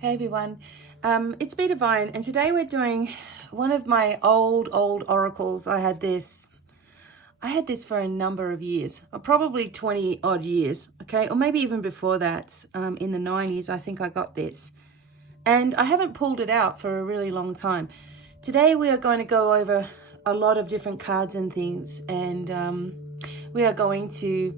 Hey everyone, it's BDevine, and today we're doing one of my old oracles. I had this for a number of years, probably 20 odd years, okay, or maybe even before that. In the 90s, I think I got this, and I haven't pulled it out for a really long time. Today we are going to go over a lot of different cards and things, and we are going to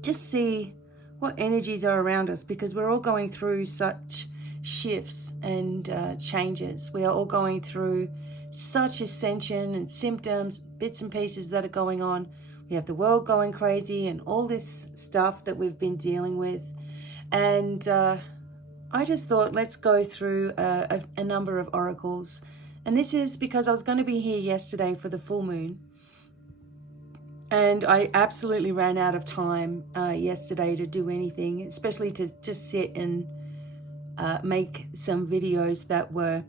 just see what energies are around us, because we're all going through such shifts and changes. We are all going through such ascension and symptoms, bits and pieces that are going on. We have the world going crazy and all this stuff that we've been dealing with. And I just thought, let's go through a number of oracles. And this is because I was going to be here yesterday for the full moon. And I absolutely ran out of time yesterday to do anything, especially to just sit and make some videos that were,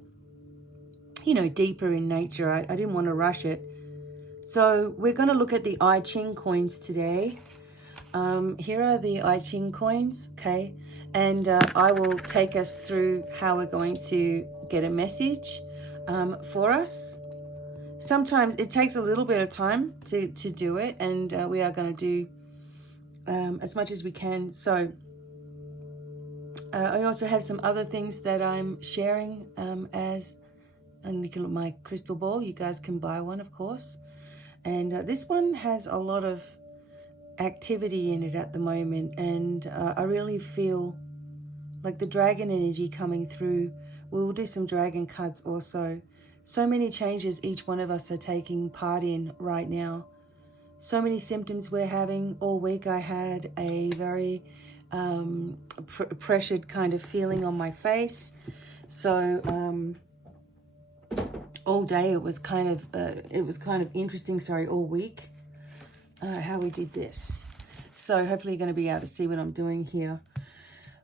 you know, deeper in nature. I didn't want to rush it. So we're going to look at the Ching Coins today. Here are the Ching Coins, okay? And I will take us through how we're going to get a message for us. Sometimes it takes a little bit of time to do it, and we are going to do as much as we can. So I also have some other things that I'm sharing and you can look at my crystal ball. You guys can buy one, of course. And this one has a lot of activity in it at the moment, and I really feel like the dragon energy coming through. We will do some dragon cards also. So many changes each one of us are taking part in right now. So many symptoms we're having. All week I had a very pressured kind of feeling on my face. So all day it was kind of interesting, all week, how we did this. So hopefully you're going to be able to see what I'm doing here.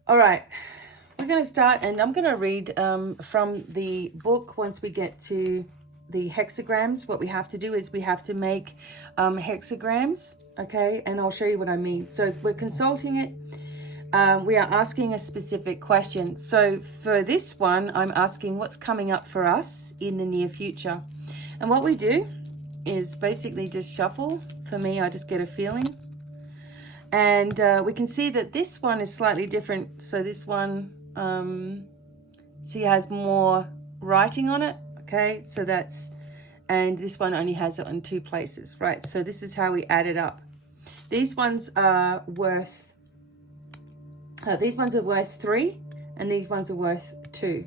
All right. We're going to start, and I'm going to read from the book. Once we get to the hexagrams, what we have to do is we have to make hexagrams, okay? And I'll show you what I mean. So we're consulting it. We are asking a specific question. So for this one, I'm asking what's coming up for us in the near future. And what we do is basically just shuffle. For me, I just get a feeling. And we can see that this one is slightly different. So this one, see, has more writing on it, okay? So that's, and this one only has it in 2 places, right? So this is how we add it up. These ones are worth 3, and these ones are worth 2.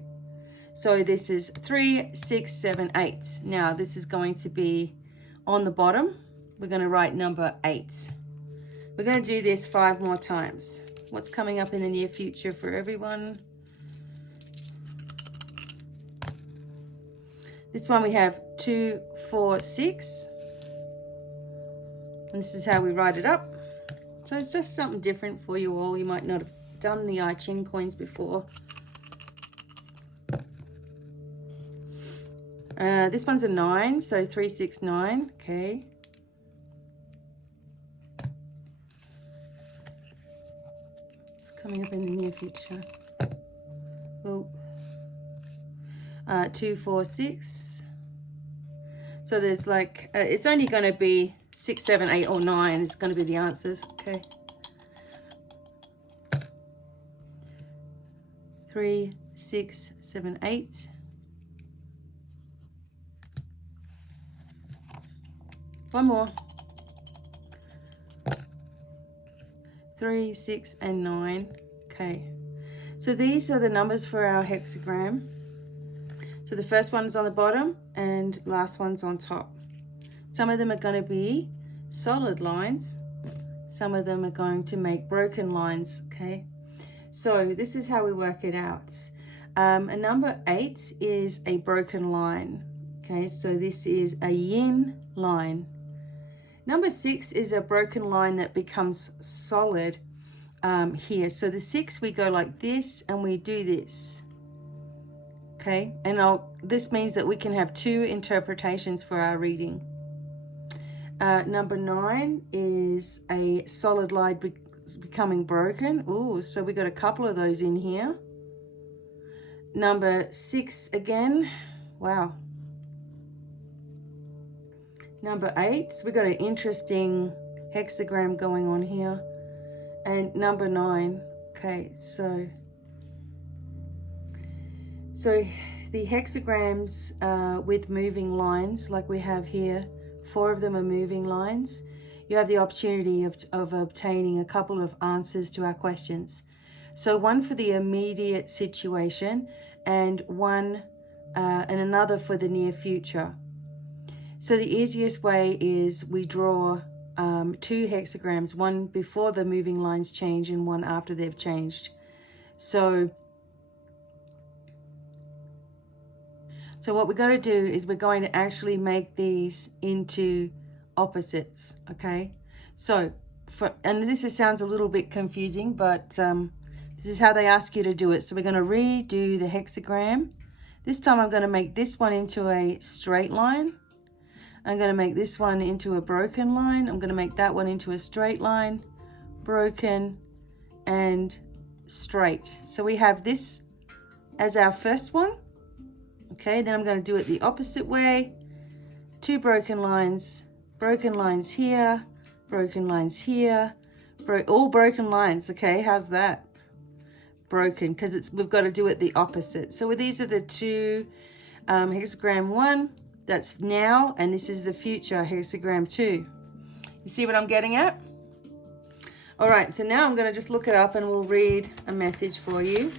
So this is 3, 6, 7, 8. Now this is going to be on the bottom. We're going to write number 8. We're going to do this 5 more times. What's coming up in the near future for everyone? This one we have 2, 4, 6. And this is how we write it up. So it's just something different for you all. You might not have done the Ching Coins before. This one's a 9, so 3, 6, 9. Okay. Coming up in the near future. Oh. 2, 4, 6. So there's like, it's only going to be 6, 7, 8, or 9 is going to be the answers. Okay. 3, 6, 7, 8. One more. 3, 6, and 9. Okay, so these are the numbers for our hexagram. So the first one's on the bottom and last one's on top. Some of them are going to be solid lines. Some of them are going to make broken lines, okay? So this is how we work it out. A number 8 is a broken line, okay? So this is a yin line. Number 6 is a broken line that becomes solid here. So the 6, we go like this and we do this. Okay, and this means that we can have 2 interpretations for our reading. Number 9 is a solid line becoming broken. Ooh, so we got a couple of those in here. number 6 again. Wow. Number 8. So we got an interesting hexagram going on here. And number 9. Okay, so the hexagrams with moving lines like we have here, 4 of them are moving lines. You have the opportunity of obtaining a couple of answers to our questions. So one for the immediate situation and another for the near future. So the easiest way is we draw 2 hexagrams, one before the moving lines change and one after they've changed. So what we're going to do is we're going to actually make these into opposites, okay? So, and this sounds a little bit confusing, but this is how they ask you to do it. So we're going to redo the hexagram. This time I'm going to make this one into a straight line. I'm going to make this one into a broken line. I'm going to make that one into a straight line, broken, and straight. So we have this as our first one. Okay, then I'm going to do it the opposite way. 2 broken lines here, broken lines here, all broken lines. Okay, how's that? Broken, because we've got to do it the opposite. So these are the 2 hexagram 1, that's now, and this is the future hexagram 2. You see what I'm getting at? All right, so now I'm going to just look it up and we'll read a message for you.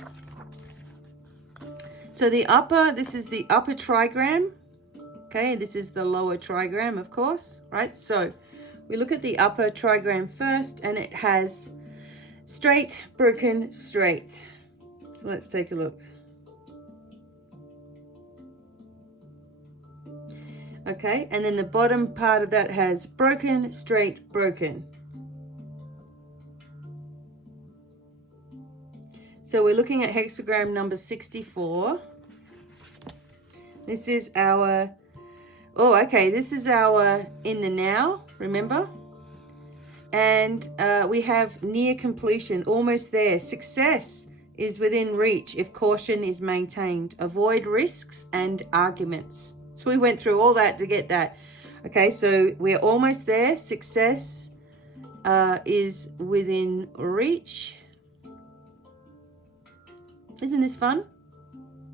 So this is the upper trigram, okay, this is the lower trigram, of course, right? So we look at the upper trigram first, and it has straight, broken, straight. So let's take a look. Okay, and then the bottom part of that has broken, straight, broken. So we're looking at hexagram number 64. This is our, this is our in the now, remember? And we have near completion, almost there. Success is within reach if caution is maintained. Avoid risks and arguments. So we went through all that to get that. Okay, so we're almost there. Success is within reach. Isn't this fun?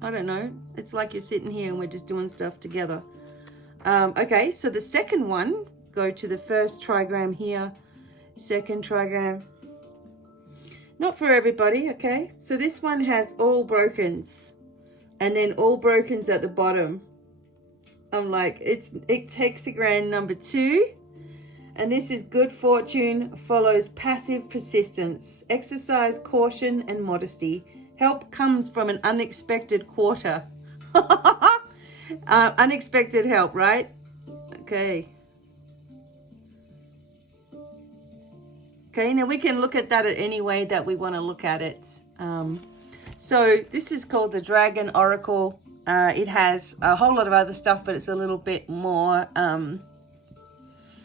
I don't know. It's like you're sitting here and we're just doing stuff together. Okay, so the second one, go to the first trigram here, second trigram. Not for everybody, okay? So this one has all brokens and then all brokens at the bottom. I'm like, it's hexagram number 2. And this is good fortune follows passive persistence. Exercise caution and modesty. Help comes from an unexpected quarter. Unexpected help, right? Okay. Okay, now we can look at that at any way that we want to look at it. So this is called the Dragon Oracle. It has a whole lot of other stuff, but it's a little bit more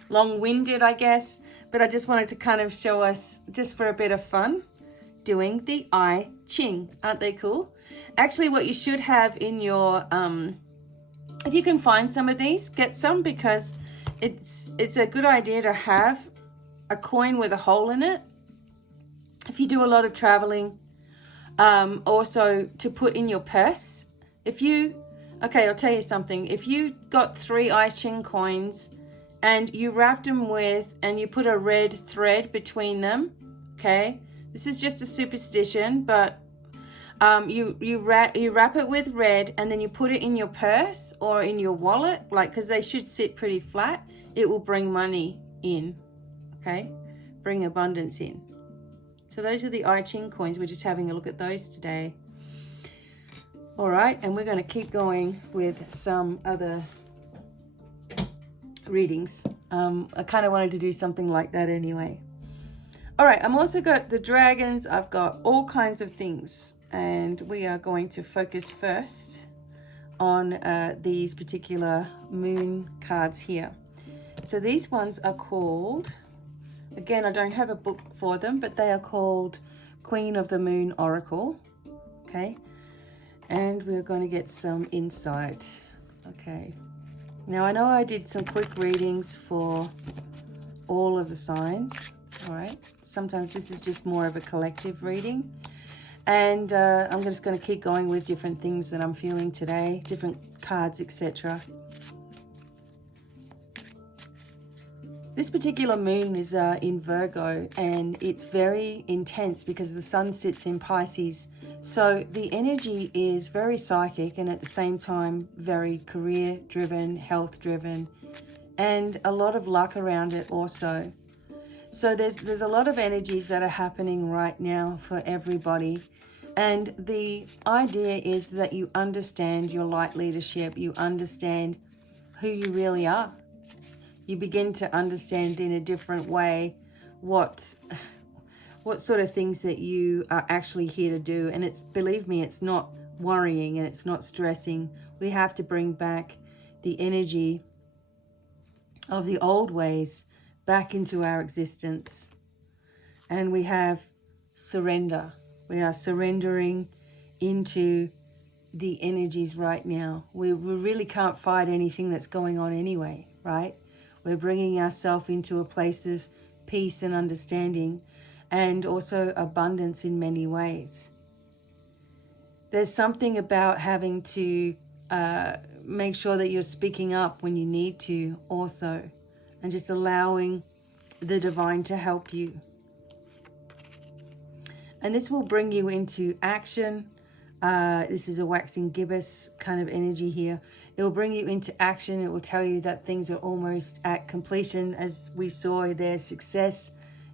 long-winded, I guess. But I just wanted to kind of show us, just for a bit of fun, doing the I Ching. Aren't they cool? Actually, what you should have in your, if you can find some of these, get some, because it's a good idea to have a coin with a hole in it. If you do a lot of traveling, also to put in your purse. Okay, I'll tell you something. If you got 3 Ching coins and you wrapped them with, and you put a red thread between them, okay, this is just a superstition, but you wrap it with red and then you put it in your purse or in your wallet, like, because they should sit pretty flat. It will bring money in, okay, bring abundance in. So those are the Ching coins. We're just having a look at those today. All right, and we're going to keep going with some other readings. I kind of wanted to do something like that anyway. All right, I'm also got the dragons. I've got all kinds of things, and we are going to focus first on these particular moon cards here. So these ones are called, again, I don't have a book for them, but they are called Queen of the Moon Oracle, okay? And we're going to get some insight. Okay. Now, I know I did some quick readings for all of the signs. All right. Sometimes this is just more of a collective reading. And I'm just going to keep going with different things that I'm feeling today, different cards, etc. This particular moon is in Virgo, and it's very intense because the sun sits in Pisces. So the energy is very psychic and at the same time very career-driven, health-driven, and a lot of luck around it also. So there's a lot of energies that are happening right now for everybody. And the idea is that you understand your light leadership, you understand who you really are. You begin to understand in a different way what sort of things that you are actually here to do. And it's, believe me, it's not worrying and it's not stressing. We have to bring back the energy of the old ways back into our existence. And we have surrender. We are surrendering into the energies right now. We really can't fight anything that's going on anyway, right? We're bringing ourselves into a place of peace and understanding, and also abundance in many ways. There's something about having to make sure that you're speaking up when you need to also, and just allowing the divine to help you. And this will bring you into action. This is a waxing gibbous kind of energy here. It will bring you into action. It will tell you that things are almost at completion. As we saw there, success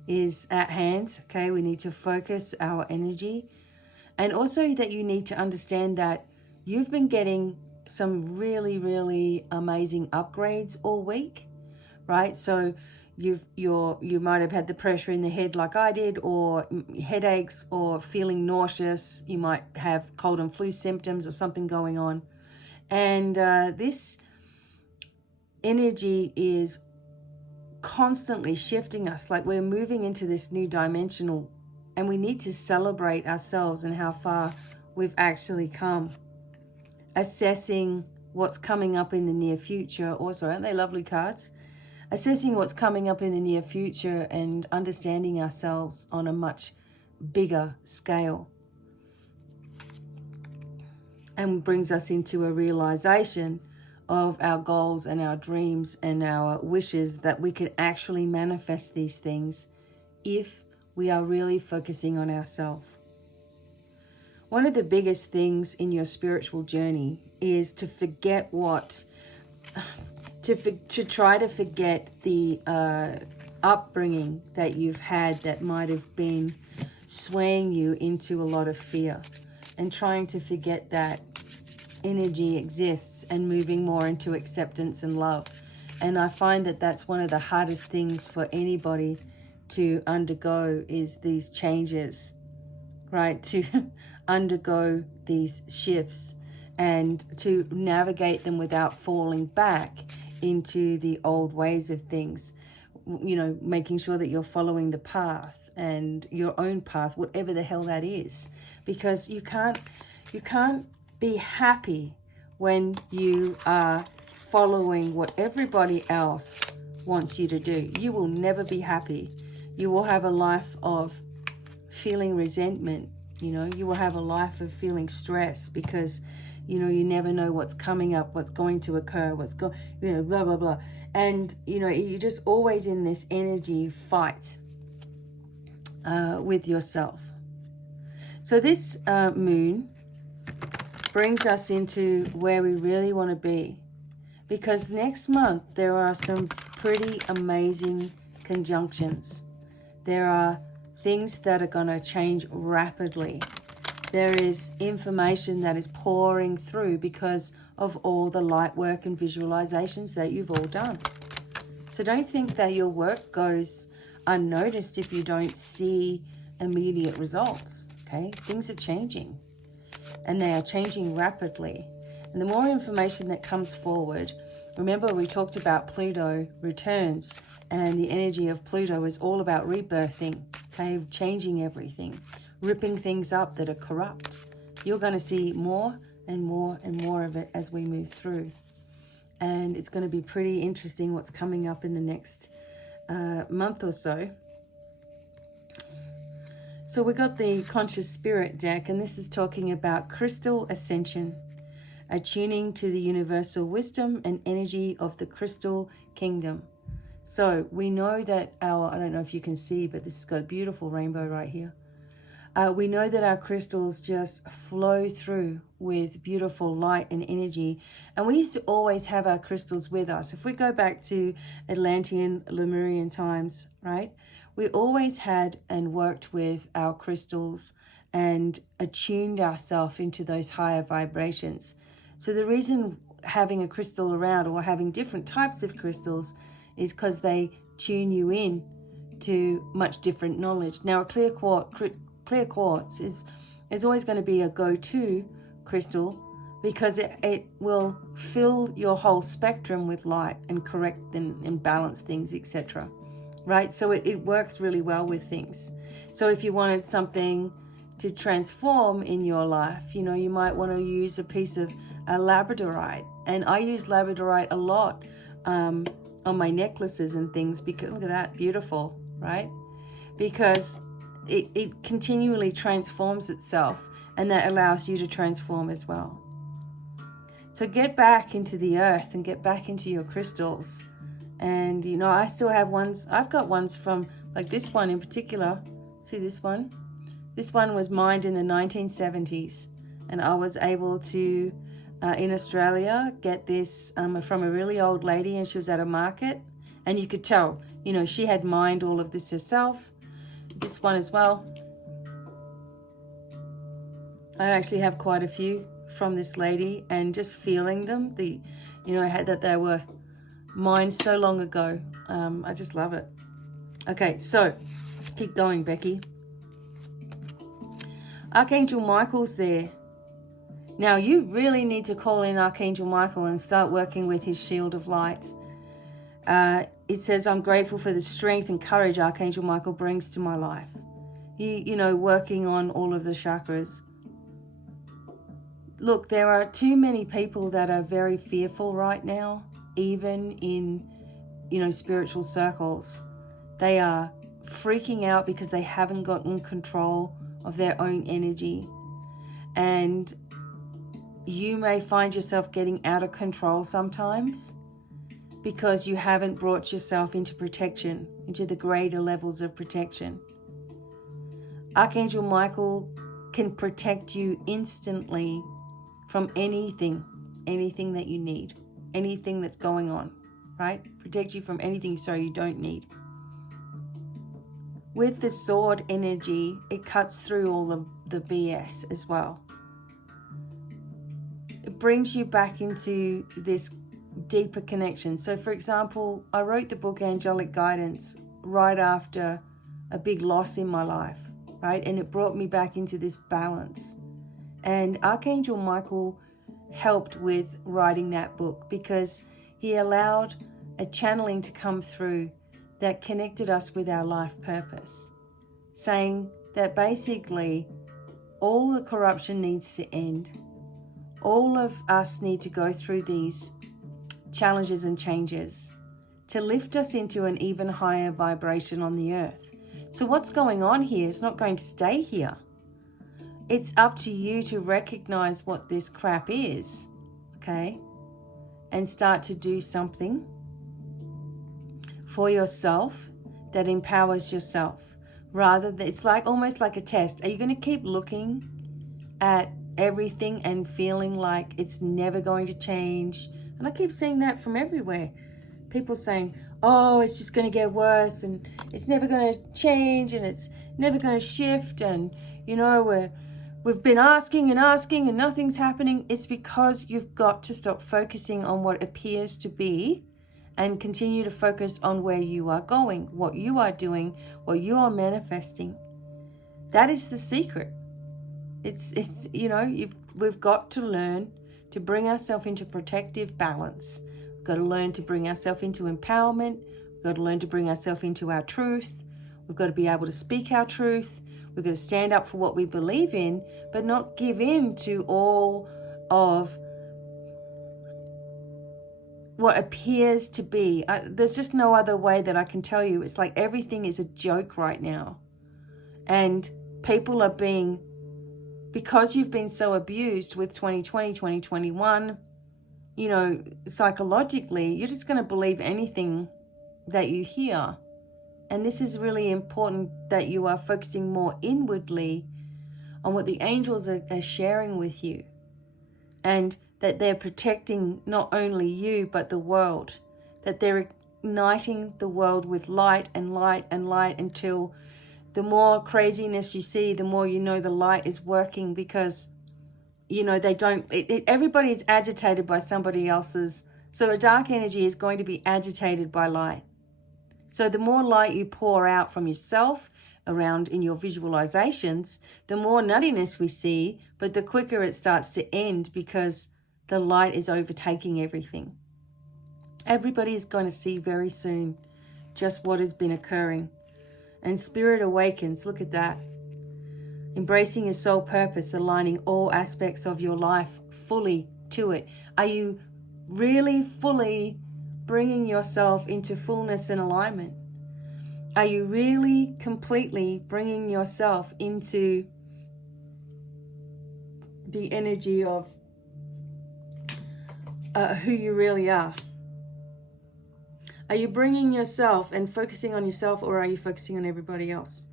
is at hand. Okay, we need to focus our energy. And also that you need to understand that you've been getting some really, really amazing upgrades all week, right? So you might have had the pressure in the head like I did, or headaches, or feeling nauseous. You might have cold and flu symptoms or something going on. And this energy is constantly shifting us, like we're moving into this new dimensional, and we need to celebrate ourselves and how far we've actually come. Assessing what's coming up in the near future also. Aren't they lovely cards? Assessing what's coming up in the near future and understanding ourselves on a much bigger scale. And brings us into a realization of our goals and our dreams and our wishes, that we can actually manifest these things if we are really focusing on ourselves. One of the biggest things in your spiritual journey is to forget to try to forget the upbringing that you've had that might have been swaying you into a lot of fear, and trying to forget that energy exists and moving more into acceptance and love. And I find that that's one of the hardest things for anybody to undergo, is these changes, right? To undergo these shifts and to navigate them without falling back into the old ways of things. You know, making sure that you're following the path, and your own path, whatever the hell that is, because you can't be happy when you are following what everybody else wants you to do. You will never be happy. You will have a life of feeling resentment. You know, you will have a life of feeling stress, because you know, you never know what's coming up, what's going to occur, blah, blah, blah. And, you know, you're just always in this energy fight with yourself. So this moon brings us into where we really want to be, because next month there are some pretty amazing conjunctions. There are things that are going to change rapidly. There is information that is pouring through because of all the light work and visualizations that you've all done. So don't think that your work goes unnoticed if you don't see immediate results, okay? Things are changing, and they are changing rapidly. And the more information that comes forward, remember we talked about Pluto returns, and the energy of Pluto is all about rebirthing, okay? Changing everything, ripping things up that are corrupt, you're going to see more and more and more of it as we move through. And it's going to be pretty interesting what's coming up in the next month or so. So we got the Conscious Spirit deck, and this is talking about crystal ascension, attuning to the universal wisdom and energy of the crystal kingdom. So we know that I don't know if you can see, but this has got a beautiful rainbow right here. We know that our crystals just flow through with beautiful light and energy. And we used to always have our crystals with us. If we go back to Atlantean, Lemurian times, right? We always had and worked with our crystals and attuned ourselves into those higher vibrations. So the reason having a crystal around or having different types of crystals is because they tune you in to much different knowledge. Now, a clear quartz is always going to be a go-to crystal because it will fill your whole spectrum with light and correct and balance things, etc. Right? So it works really well with things. So if you wanted something to transform in your life, you know, you might want to use a piece of labradorite. And I use labradorite a lot on my necklaces and things because, look at that, beautiful, right? Because it continually transforms itself, and that allows you to transform as well. So get back into the earth and get back into your crystals. And, you know, I still have ones. I've got ones from, like this one in particular. See this one? This one was mined in the 1970s. And I was able to, in Australia, get this from a really old lady, and she was at a market. And you could tell, you know, she had mined all of this herself. This one as well. I actually have quite a few from this lady, and just feeling them, that they were mined so long ago. I just love it. Okay, so keep going, Becky. Archangel Michael's there. Now you really need to call in Archangel Michael and start working with his shield of light. It says, I'm grateful for the strength and courage Archangel Michael brings to my life. You know, working on all of the chakras. Look, there are too many people that are very fearful right now, even in, you know, spiritual circles. They are freaking out because they haven't gotten control of their own energy. And you may find yourself getting out of control sometimes because you haven't brought yourself into protection, into the greater levels of protection. Archangel Michael can protect you instantly from anything that you need, anything that's going on, right? Protect you from anything, you don't need. With the sword energy, it cuts through all of the BS as well. It brings you back into this deeper connection. So for example, I wrote the book Angelic Guidance right after a big loss in my life, right? And it brought me back into this balance. And Archangel Michael helped with writing that book because he allowed a channeling to come through that connected us with our life purpose, saying that basically all the corruption needs to end. All of us need to go through these challenges and changes to lift us into an even higher vibration on the earth. So what's going on here is not going to stay here. It's up to you to recognize what this crap is, okay? And start to do something for yourself that empowers yourself. Rather than, it's like almost like a test. Are you going to keep looking at everything and feeling like it's never going to change? And I keep seeing that from everywhere. People saying, oh, it's just going to get worse and it's never going to change and it's never going to shift. And, you know, we've been asking and nothing's happening. It's because you've got to stop focusing on what appears to be and continue to focus on where you are going, what you are doing, what you are manifesting. That is the secret. It's you know, we've got to learn to bring ourselves into protective balance. We've got to learn to bring ourselves into empowerment. We've got to learn to bring ourselves into our truth. We've got to be able to speak our truth. We've got to stand up for what we believe in, but not give in to all of what appears to be. There's just no other way that I can tell you. It's like everything is a joke right now. And people are being, because you've been so abused with 2020, 2021, you know, psychologically, you're just going to believe anything that you hear. And this is really important, that you are focusing more inwardly on what the angels are sharing with you. And that they're protecting not only you, but the world. That they're igniting the world with light and light and light, until the more craziness you see, the more you know the light is working, because, you know, they don't, everybody is agitated by somebody else's. So a dark energy is going to be agitated by light. So the more light you pour out from yourself around in your visualizations, the more nuttiness we see, but the quicker it starts to end, because the light is overtaking everything. Everybody is going to see very soon just what has been occurring. And spirit awakens, look at that. Embracing your soul purpose, aligning all aspects of your life fully to it. Are you really fully bringing yourself into fullness and alignment? Are you really completely bringing yourself into the energy of who you really are? Are you bringing yourself and focusing on yourself, or are you focusing on everybody else?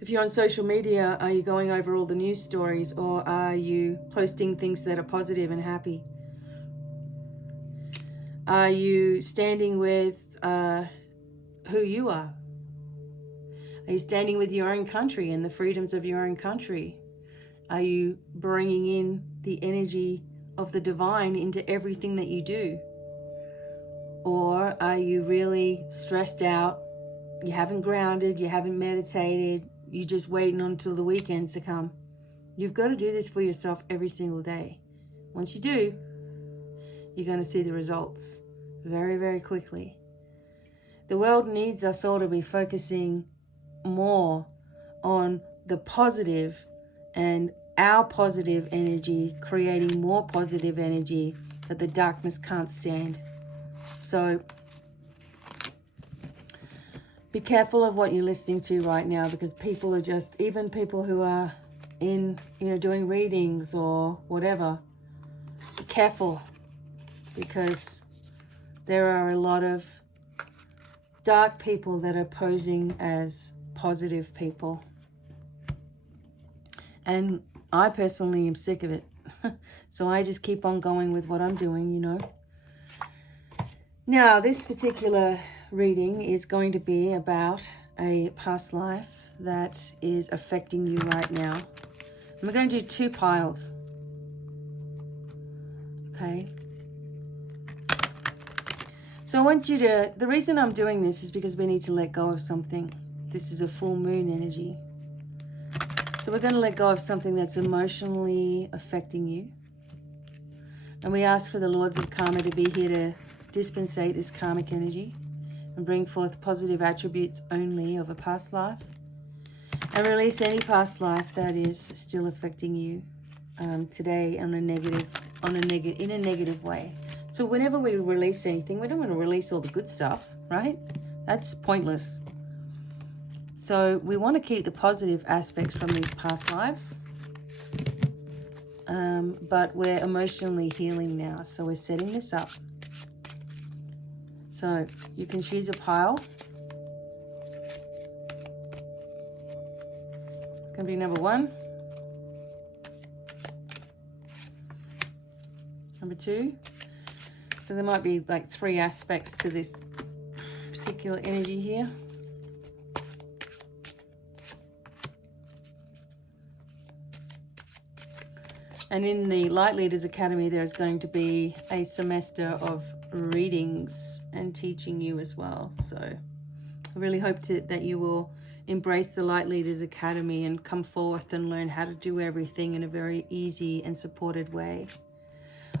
If you're on social media, are you going over all the news stories, or are you posting things that are positive and happy? Are you standing with who you are? Are you standing with your own country and the freedoms of your own country? Are you bringing in the energy of the divine into everything that you do? Or are you really stressed out? You haven't grounded, you haven't meditated, you're just waiting until the weekends to come. You've got to do this for yourself every single day. Once you do, you're going to see the results very, very quickly. The world needs us all to be focusing more on the positive and our positive energy, creating more positive energy that the darkness can't stand. So be careful of what you're listening to right now, because people are just, even people who are in, you know, doing readings or whatever, be careful, because there are a lot of dark people that are posing as positive people. And I personally am sick of it. So I just keep on going with what I'm doing, you know. Now, this particular reading is going to be about a past life that is affecting you right now. And we're going to do 2 piles. Okay. So I want you to, the reason I'm doing this is because we need to let go of something. This is a full moon energy. So we're going to let go of something that's emotionally affecting you. And we ask for the Lords of Karma to be here to dispensate this karmic energy and bring forth positive attributes only of a past life, and release any past life that is still affecting you today in a negative way. So whenever we release anything, we don't want to release all the good stuff, right? That's pointless. So we want to keep the positive aspects from these past lives. But we're emotionally healing now. So we're setting this up. So you can choose a pile. It's going to be number 1. Number 2. So there might be like 3 aspects to this particular energy here. And in the Light Leaders Academy, there's going to be a semester of readings and teaching you as well. So I really hope that you will embrace the Light Leaders Academy and come forth and learn how to do everything in a very easy and supported way.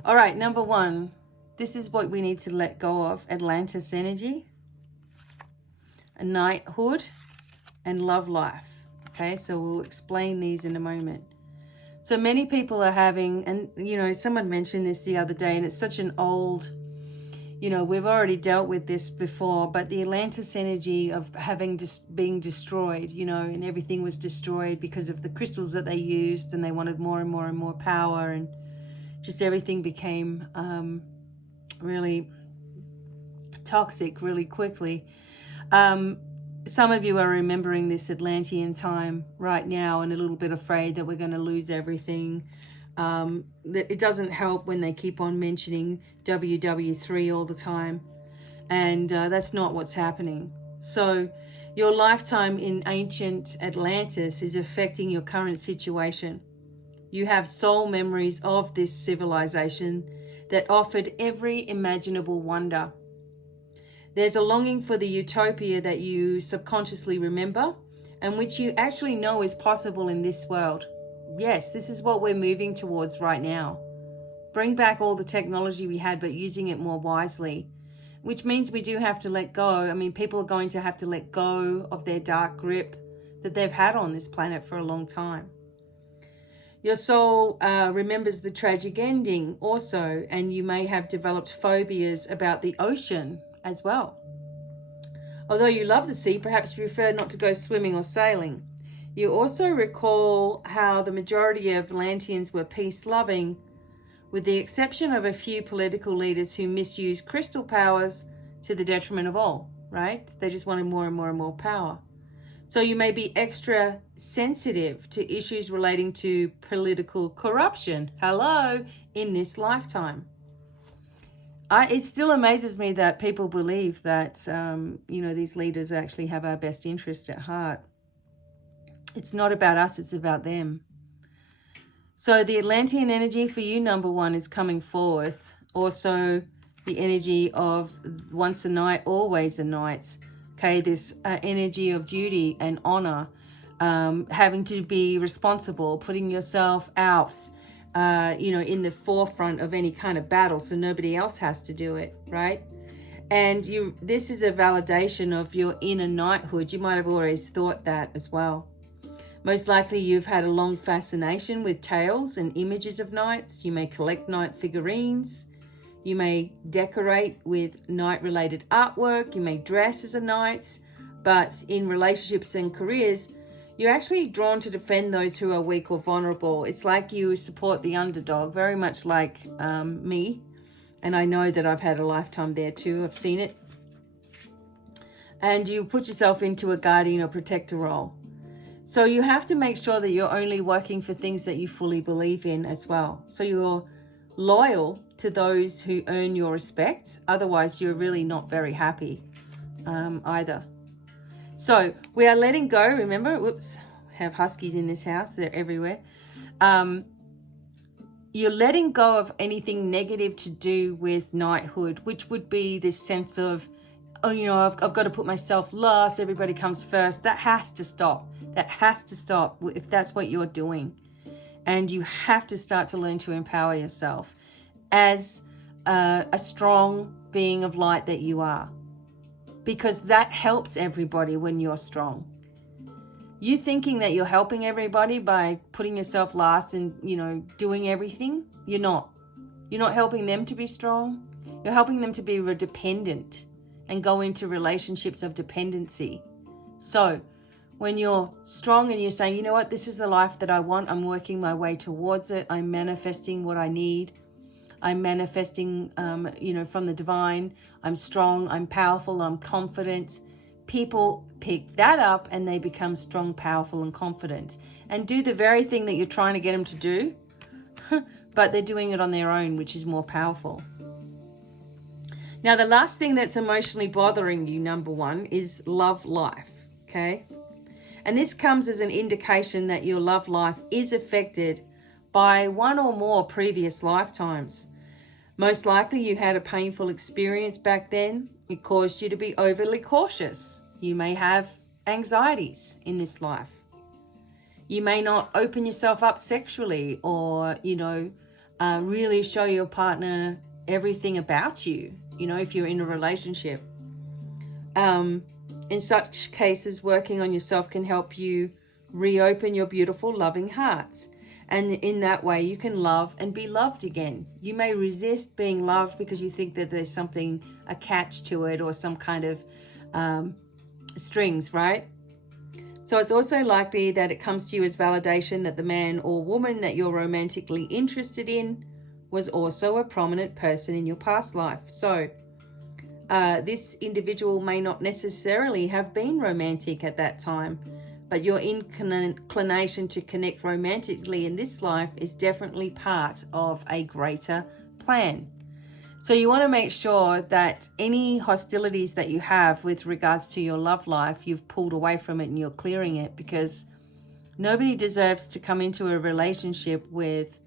All right, number 1. This is what we need to let go of. Atlantis energy. knighthood, and love life. Okay, so we'll explain these in a moment. So many people are having, and someone mentioned this the other day, and it's such an old, we've already dealt with this before, but the Atlantis energy of having just being destroyed, and everything was destroyed because of the crystals that they used, and they wanted more and more and more power, and just everything became really toxic really quickly. Some of you are remembering this Atlantean time right now and a little bit afraid that we're going to lose everything. It doesn't help when they keep on mentioning WW3 all the time, and that's not what's happening. So your lifetime in ancient Atlantis is affecting your current situation. You have soul memories of this civilization that offered every imaginable wonder. There's a longing for the utopia that you subconsciously remember and which you actually know is possible in this world. Yes, this is what we're moving towards right now. Bring back all the technology we had, but using it more wisely, which means we do have to let go. I mean, people are going to have to let go of their dark grip that they've had on this planet for a long time. Your soul remembers the tragic ending also, and you may have developed phobias about the ocean as well. Although you love the sea, perhaps you prefer not to go swimming or sailing. You also recall how the majority of Atlanteans were peace-loving, with the exception of a few political leaders who misused crystal powers to the detriment of all, right? They just wanted more and more and more power. So you may be extra sensitive to issues relating to political corruption. Hello, in this lifetime. It still amazes me that people believe that, these leaders actually have our best interest at heart. It's not about us, it's about them. So the Atlantean energy for you, number one, is coming forth. Also, the energy of once a knight, always a knight. Okay, this energy of duty and honor, having to be responsible, putting yourself out, in the forefront of any kind of battle so nobody else has to do it, right? And this is a validation of your inner knighthood. You might have always thought that as well. Most likely you've had a long fascination with tales and images of knights. You may collect knight figurines. You may decorate with knight-related artwork. You may dress as a knight. But in relationships and careers, you're actually drawn to defend those who are weak or vulnerable. It's like you support the underdog, very much like me. And I know that I've had a lifetime there too. I've seen it. And you put yourself into a guardian or protector role. So you have to make sure that you're only working for things that you fully believe in as well. So you're loyal to those who earn your respect. Otherwise, you're really not very happy either. So we are letting go. Remember, whoops, I have huskies in this house. They're everywhere. You're letting go of anything negative to do with knighthood, which would be this sense of, I've got to put myself last. Everybody comes first. That has to stop. That has to stop if that's what you're doing. And you have to start to learn to empower yourself as a strong being of light that you are. Because that helps everybody when you're strong. You thinking that you're helping everybody by putting yourself last and, doing everything, you're not. You're not helping them to be strong. You're helping them to be dependent and go into relationships of dependency. So when you're strong and you're saying, you know what, this is the life that I want, I'm working my way towards it, I'm manifesting what I need, I'm manifesting, from the divine, I'm strong, I'm powerful, I'm confident. People pick that up and they become strong, powerful, and confident and do the very thing that you're trying to get them to do, but they're doing it on their own, which is more powerful. Now, the last thing that's emotionally bothering you, number one, is love life, okay? And this comes as an indication that your love life is affected by one or more previous lifetimes. Most likely you had a painful experience back then. It caused you to be overly cautious. You may have anxieties in this life. You may not open yourself up sexually or, really show your partner everything about you, if you're in a relationship. In such cases, working on yourself can help you reopen your beautiful, loving hearts. And in that way, you can love and be loved again. You may resist being loved because you think that there's something attached to it or some kind of strings, right? So it's also likely that it comes to you as validation that the man or woman that you're romantically interested in was also a prominent person in your past life. So this individual may not necessarily have been romantic at that time, but your inclination to connect romantically in this life is definitely part of a greater plan. So you want to make sure that any hostilities that you have with regards to your love life, you've pulled away from it and you're clearing it, because nobody deserves to come into a relationship with,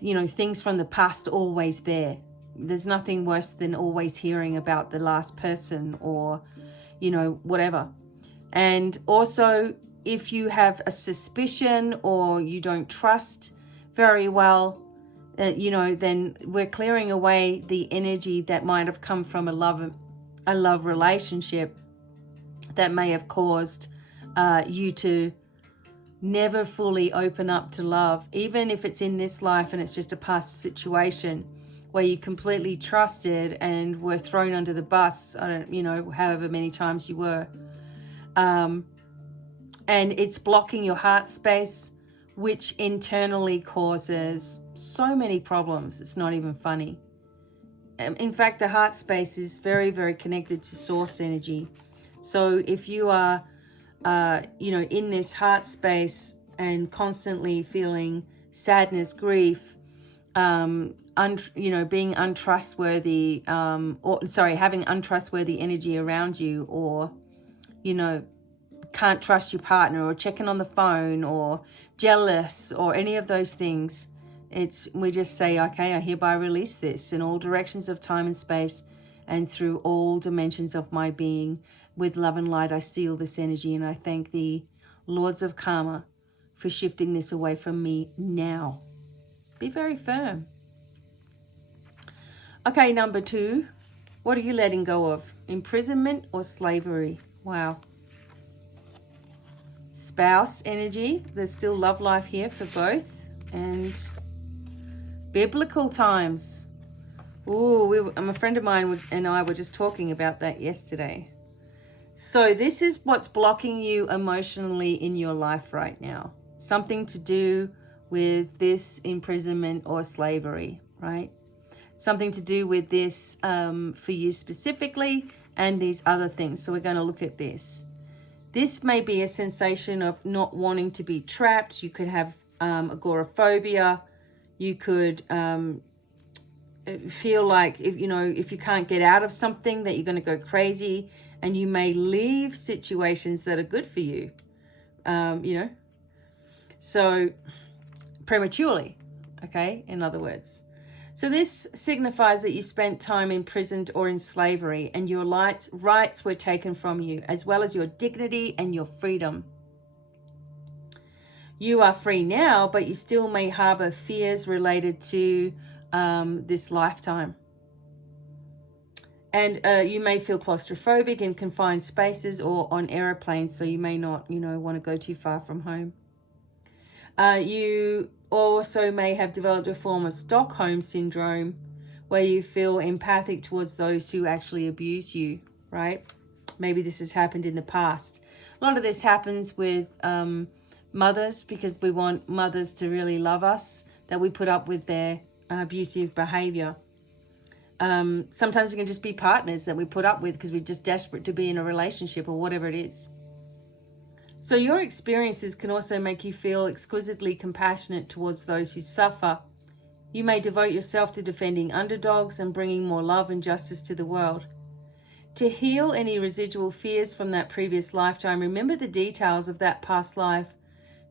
you know, things from the past always there. There's nothing worse than always hearing about the last person or, you know, whatever. And also, if you have a suspicion or you don't trust very well, you know, then we're clearing away the energy that might have come from a love relationship that may have caused you to never fully open up to love, even if it's in this life and it's just a past situation where you completely trusted and were thrown under the bus, you know, however many times you were. And it's blocking your heart space, which internally causes so many problems. It's not even funny. In fact, the heart space is very, very connected to source energy. So if you are, you know, in this heart space and constantly feeling sadness, grief, you know, being untrustworthy, having untrustworthy energy around you, or, you know, can't trust your partner, or checking on the phone, or jealous, or any of those things, we just say, okay, I hereby release this in all directions of time and space and through all dimensions of my being. With love and light, I seal this energy, and I thank the Lords of Karma for shifting this away from me now. Be very firm. Okay, number 2. What are you letting go of? Imprisonment or slavery? Wow. Spouse energy. There's still love life here for both. And biblical times. Ooh, a friend of mine and I were just talking about that yesterday. So this is what's blocking you emotionally in your life right now. Something to do with this imprisonment or slavery, right? Something to do with this for you specifically, and these other things. So we're going to look at this. This may be a sensation of not wanting to be trapped. You could have agoraphobia. You could feel like if you can't get out of something, that you're going to go crazy, and you may leave situations that are good for you, so prematurely, okay, in other words. So this signifies that you spent time imprisoned or in slavery, and your rights were taken from you, as well as your dignity and your freedom. You are free now, but you still may harbor fears related to this lifetime. And you may feel claustrophobic in confined spaces or on aeroplanes, so you may not, want to go too far from home. You also may have developed a form of Stockholm syndrome, where you feel empathic towards those who actually abuse you, right? Maybe this has happened in the past. A lot of this happens with mothers, because we want mothers to really love us, that we put up with their abusive behavior. Sometimes it can just be partners that we put up with because we're just desperate to be in a relationship or whatever it is. So your experiences can also make you feel exquisitely compassionate towards those who suffer. You may devote yourself to defending underdogs and bringing more love and justice to the world. To heal any residual fears from that previous lifetime, remember the details of that past life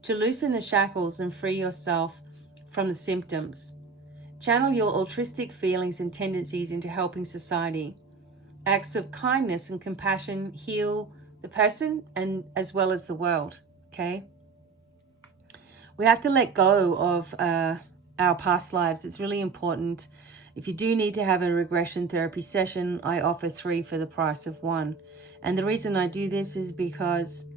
to loosen the shackles and free yourself from the symptoms. Channel your altruistic feelings and tendencies into helping society. Acts of kindness and compassion heal the person and as well as the world, okay? We have to let go of our past lives. It's really important. If you do need to have a regression therapy session, I offer 3 for the price of 1. And the reason I do this is because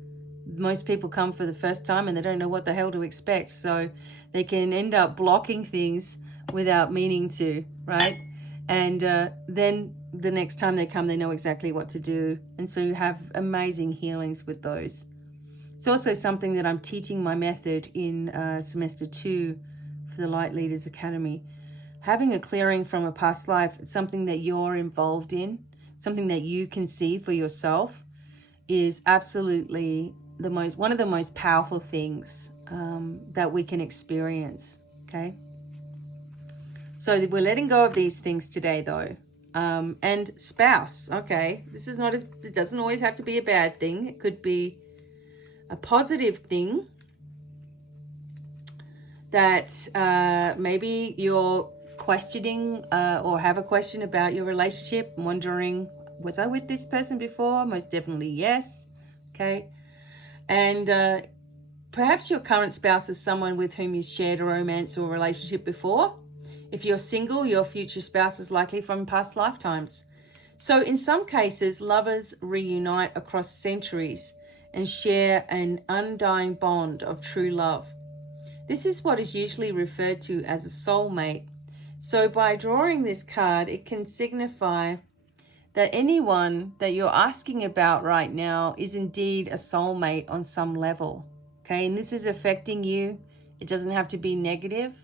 most people come for the first time and they don't know what the hell to expect. So they can end up blocking things without meaning to, right? And then the next time they come, they know exactly what to do. And so you have amazing healings with those. It's also something that I'm teaching my method in semester 2 for the Light Leaders Academy. Having a clearing from a past life, it's something that you're involved in, something that you can see for yourself, is absolutely one of the most powerful things that we can experience. Okay, so we're letting go of these things today, though. And spouse. Okay, this is not it doesn't always have to be a bad thing. It could be a positive thing that maybe you're questioning or have a question about your relationship, wondering, was I with this person before? Most definitely yes. Okay, and perhaps your current spouse is someone with whom you shared a romance or relationship before. If you're single, your future spouse is likely from past lifetimes. So in some cases, lovers reunite across centuries and share an undying bond of true love. This is what is usually referred to as a soulmate. So by drawing this card, it can signify that anyone that you're asking about right now is indeed a soulmate on some level. Okay, and this is affecting you. It doesn't have to be negative.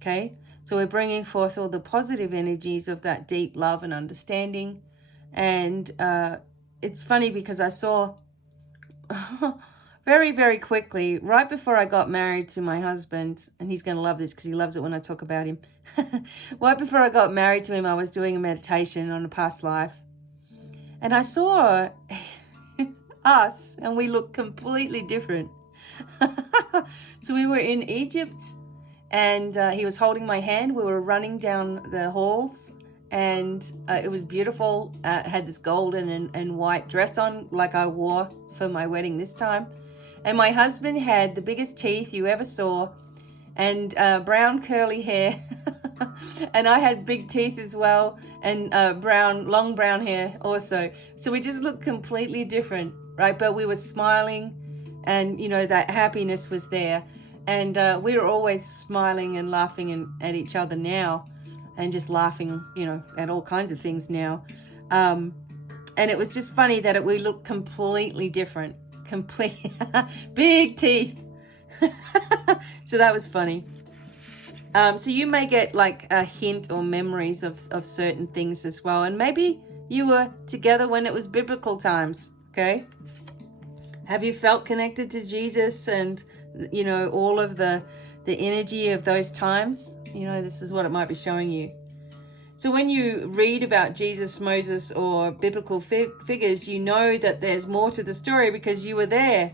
Okay, so we're bringing forth all the positive energies of that deep love and understanding. And it's funny because I saw very, very quickly, right before I got married to my husband, and he's going to love this because he loves it when I talk about him. Right before I got married to him, I was doing a meditation on a past life. And I saw us, and we looked completely different. So we were in Egypt, and he was holding my hand. We were running down the halls, and it was beautiful. I had this golden and white dress on, like I wore for my wedding this time. And my husband had the biggest teeth you ever saw, and brown curly hair. And I had big teeth as well, and long brown hair also. So we just looked completely different, right? But we were smiling, and that happiness was there. And we were always smiling and laughing at each other now, and just laughing, at all kinds of things now. And it was just funny that we looked completely different. Big teeth. So that was funny. So you may get like a hint or memories of certain things as well. And maybe you were together when it was biblical times. Okay. Have you felt connected to Jesus and, all of the energy of those times? This is what it might be showing you. So when you read about Jesus, Moses, or biblical figures, you know that there's more to the story because you were there.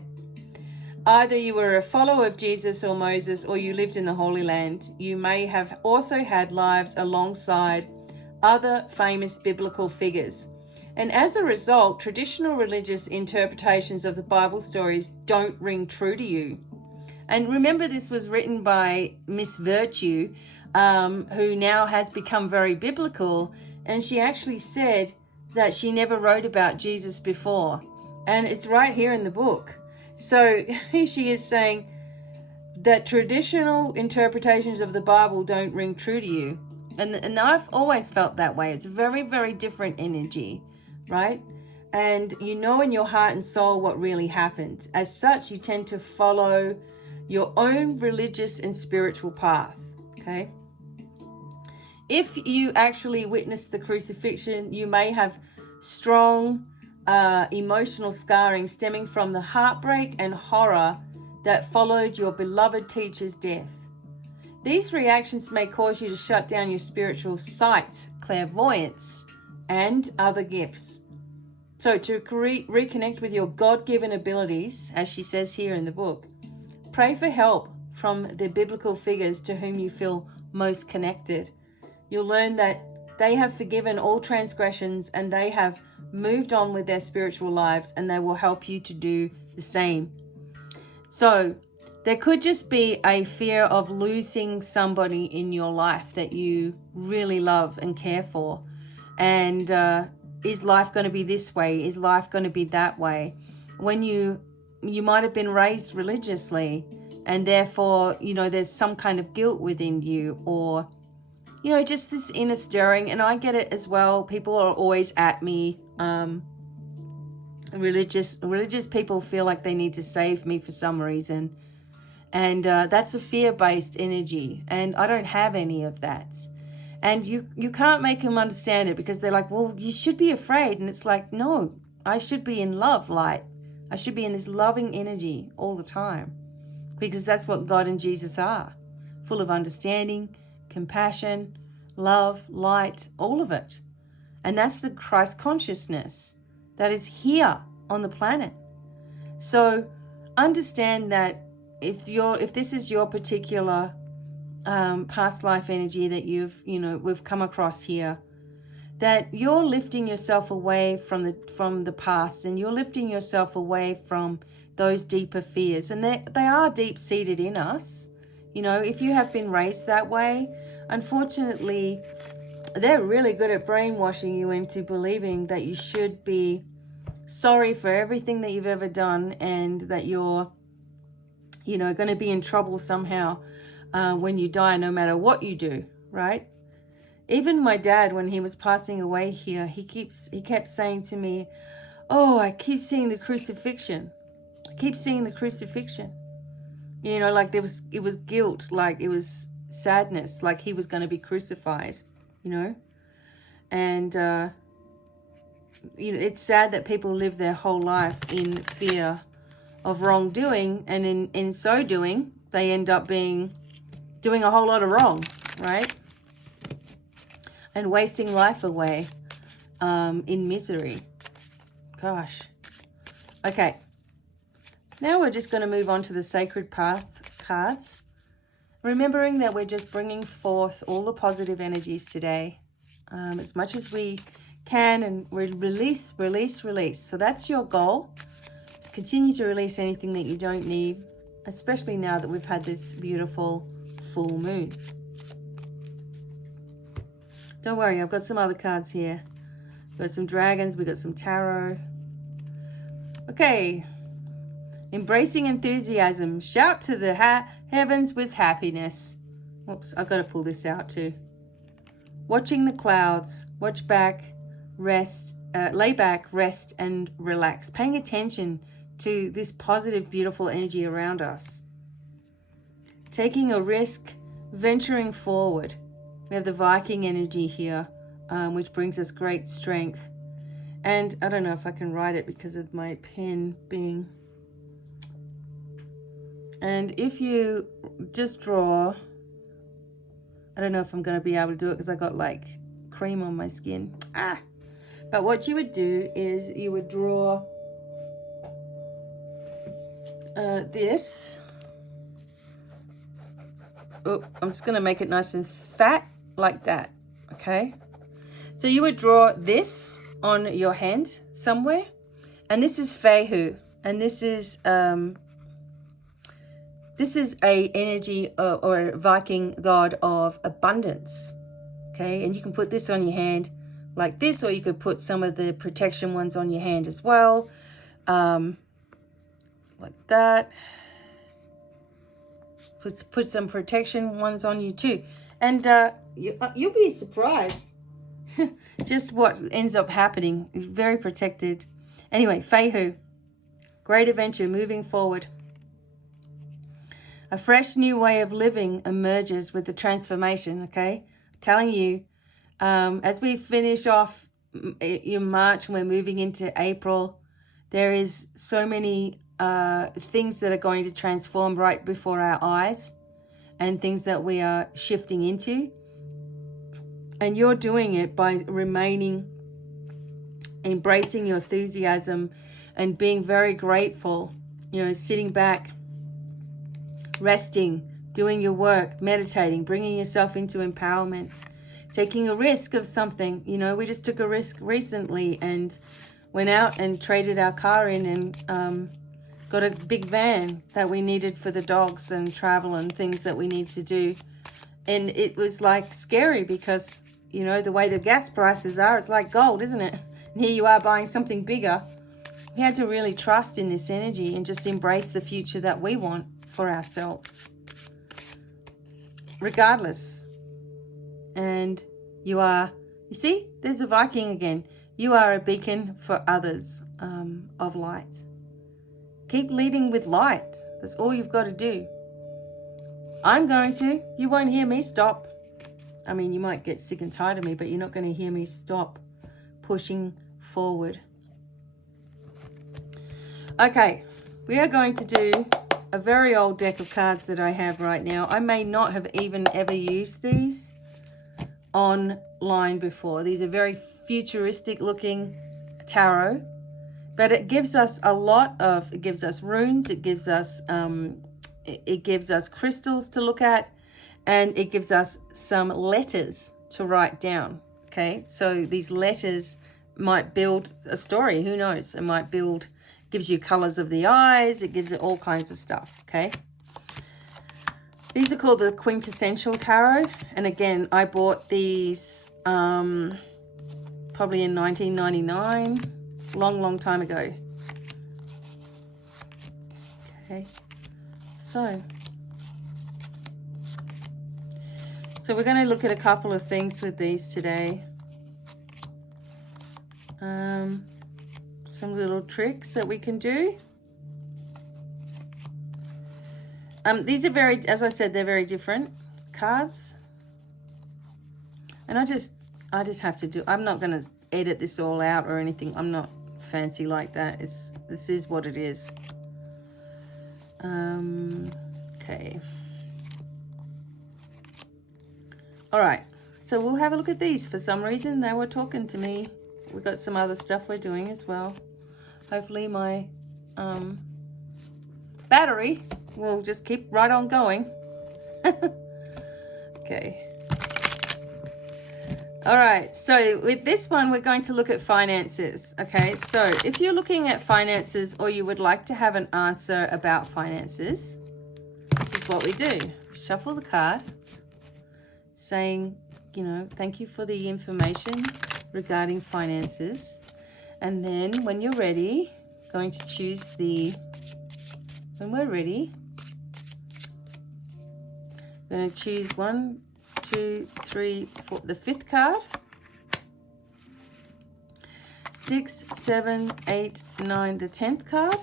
Either you were a follower of Jesus or Moses, or you lived in the Holy Land. You may have also had lives alongside other famous biblical figures. And as a result, traditional religious interpretations of the Bible stories don't ring true to you. And remember, this was written by Miss Virtue, who now has become very biblical. And she actually said that she never wrote about Jesus before. And it's right here in the book. So she is saying that traditional interpretations of the Bible don't ring true to you. And I've always felt that way. It's very, very different energy, right? And you know in your heart and soul what really happened. As such, you tend to follow your own religious and spiritual path, okay? If you actually witnessed the crucifixion, you may have strong emotional scarring stemming from the heartbreak and horror that followed your beloved teacher's death. These reactions may cause you to shut down your spiritual sight, clairvoyance, and other gifts. So to reconnect with your God-given abilities, as she says here in the book, pray for help from the biblical figures to whom you feel most connected. You'll learn that they have forgiven all transgressions and they have moved on with their spiritual lives, and they will help you to do the same. So there could just be a fear of losing somebody in your life that you really love and care for. And is life going to be this way? Is life going to be that way? When you might have been raised religiously, and therefore, you know, there's some kind of guilt within you, or, you know, just this inner stirring. And I get it as well. People are always at me. Religious people feel like they need to save me for some reason. And that's a fear-based energy. And I don't have any of that. And you can't make them understand it, because they're like, well, you should be afraid. And it's like, no, I should be in love, light. I should be in this loving energy all the time, because that's what God and Jesus are, full of understanding, compassion, love, light, all of it. And that's the Christ consciousness that is here on the planet. So understand that if this is your particular past life energy that we've come across here, that you're lifting yourself away from the past, and you're lifting yourself away from those deeper fears. And they are deep-seated in us. You know, if you have been raised that way, unfortunately, they're really good at brainwashing you into believing that you should be sorry for everything that you've ever done, and that you're, you know, going to be in trouble somehow when you die, no matter what you do, right? Even my dad, when he was passing away here, he kept saying to me, oh, I keep seeing the crucifixion. I keep seeing the crucifixion. You know, like it was guilt, like it was sadness, like he was going to be crucified, you know? And, you know, it's sad that people live their whole life in fear of wrongdoing, and in so doing, they end up doing a whole lot of wrong, right? And wasting life away in misery. Gosh. Okay. Now we're just going to move on to the Sacred Path cards. Remembering that we're just bringing forth all the positive energies today, as much as we can, and we release. So that's your goal, to continue to release anything that you don't need, especially now that we've had this beautiful full moon. Don't worry, I've got some other cards here. We've got some dragons, we've got some tarot. Okay. Embracing enthusiasm. Shout to the heavens with happiness. Whoops, I've got to pull this out too. Watching the clouds. Watch back, rest, lay back, rest, and relax. Paying attention to this positive, beautiful energy around us. Taking a risk, venturing forward. We have the Viking energy here, which brings us great strength. And I don't know if I can write it because of my pen being... And if you just draw... I don't know if I'm going to be able to do it because I got like cream on my skin. But what you would do is you would draw this. Oh, I'm just going to make it nice and fat like that. Okay. So you would draw this on your hand somewhere. And this is Fehu. And this is a energy or a Viking god of abundance. Okay. And you can put this on your hand like this, or you could put some of the protection ones on your hand as well. Like that. Put some protection ones on you too. And you'll be surprised just what ends up happening. Very protected. Anyway, Fehu. Great adventure, moving forward. A fresh new way of living emerges with the transformation, okay? I'm telling you, as we finish off in March and we're moving into April, there is so many things that are going to transform right before our eyes, and things that we are shifting into. And you're doing it by embracing your enthusiasm and being very grateful, you know, sitting back, resting, doing your work, meditating, bringing yourself into empowerment, taking a risk of something. You know, we just took a risk recently and went out and traded our car in and got a big van that we needed for the dogs and travel and things that we need to do. And it was like scary because, you know, the way the gas prices are, it's like gold, isn't it? And here you are buying something bigger. We had to really trust in this energy and just embrace the future that we want for ourselves, regardless. And you are, you see, there's a Viking again. You are a beacon for others of light. Keep leading with light. That's all you've got to do. I'm going to. You won't hear me stop. I mean, you might get sick and tired of me, but you're not going to hear me stop pushing forward. Okay, we are going to do a very old deck of cards that I have right now. I may not have even ever used these online before. These are very futuristic looking tarot, but it gives us a lot of, it gives us runes, it gives us crystals to look at, and it gives us some letters to write down. Okay, so these letters might build a story, who knows? It might build, gives you colors of the eyes, it gives it all kinds of stuff. Okay, these are called the quintessential tarot, and again, I bought these probably in 1999, long time ago. Okay, so we're going to look at a couple of things with these today. Some little tricks that we can do. These are very, as I said, they're very different cards. And I just have to do, I'm not going to edit this all out or anything. I'm not fancy like that. This is what it is. Okay. All right. So we'll have a look at these. For some reason, they were talking to me. We've got some other stuff we're doing as well. Hopefully my battery will just keep right on going. Okay. All right, so with this one, we're going to look at finances. Okay, so if you're looking at finances or you would like to have an answer about finances, this is what we do. Shuffle the card, saying, you know, thank you for the information regarding finances. And then when you're ready, going to choose when we're ready, we're going to choose 1, 2, 3, 4, the 5th card, 6, 7, 8, 9, the 10th card,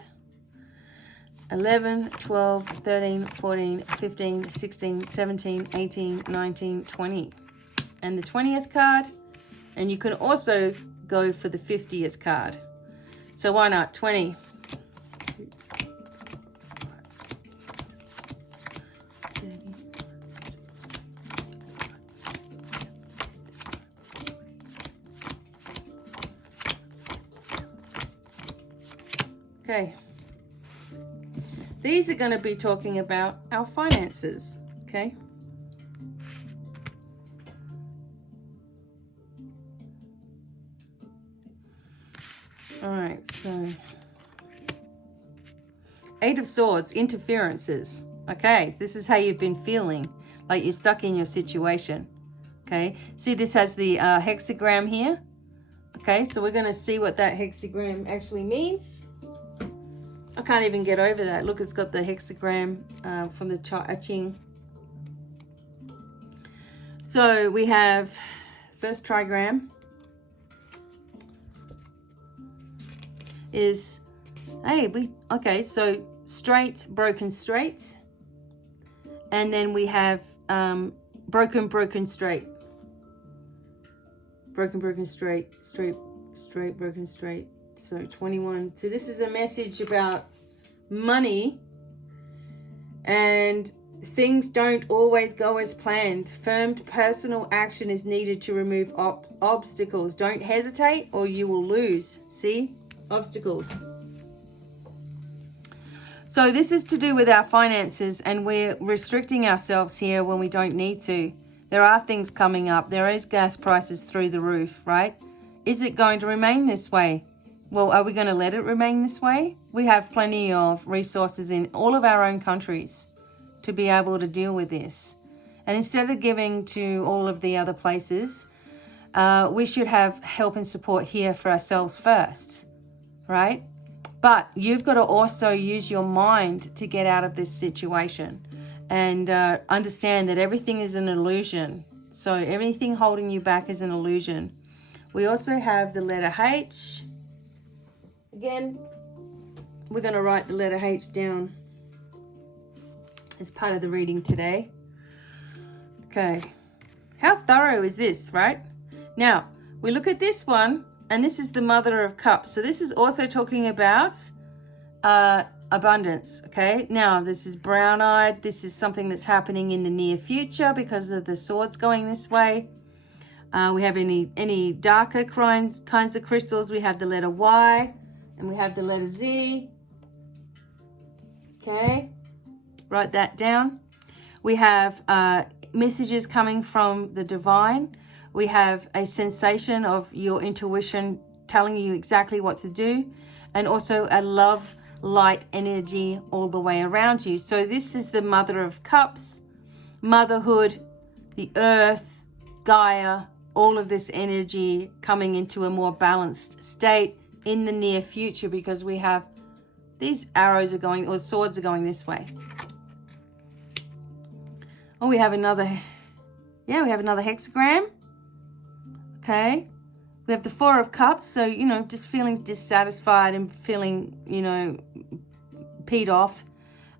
11, 12, 13, 14, 15, 16, 17, 18, 19, 20, and the 20th card. And you can also go for the 50th card. So why not 20? Okay. These are going to be talking about our finances, okay? All right, so 8 of Swords, interferences. Okay, this is how you've been feeling, like you're stuck in your situation. Okay, see this has the hexagram here. Okay, so we're going to see what that hexagram actually means. I can't even get over that. Look, it's got the hexagram from the Ching. So we have first trigram is, okay, so straight, broken, straight. And then we have broken, straight. Broken, straight, broken, straight. So 21. So this is a message about money, and things don't always go as planned. Firm personal action is needed to remove obstacles. Don't hesitate or you will lose. See? Obstacles. So this is to do with our finances, and we're restricting ourselves here when we don't need to. There are things coming up. There is gas prices through the roof, right? Is it going to remain this way? Well, are we going to let it remain this way? We have plenty of resources in all of our own countries to be able to deal with this. And instead of giving to all of the other places, we should have help and support here for ourselves first, right? But you've got to also use your mind to get out of this situation and understand that everything is an illusion. So everything holding you back is an illusion. We also have the letter H. Again, we're going to write the letter H down as part of the reading today. Okay. How thorough is this, right? Now, we look at this one, and this is the Mother of Cups. So this is also talking about abundance, okay? Now, this is brown-eyed. This is something that's happening in the near future because of the swords going this way. We have any darker kinds of crystals. We have the letter Y, and we have the letter Z. Okay, write that down. We have messages coming from the divine. We have a sensation of your intuition telling you exactly what to do, and also a love light energy all the way around you. So this is the Mother of Cups, motherhood, the earth, Gaia, all of this energy coming into a more balanced state in the near future, because we have these arrows are going, or swords are going this way. Oh, we have another hexagram. Okay. We have the Four of Cups. So, just feeling dissatisfied and feeling, peed off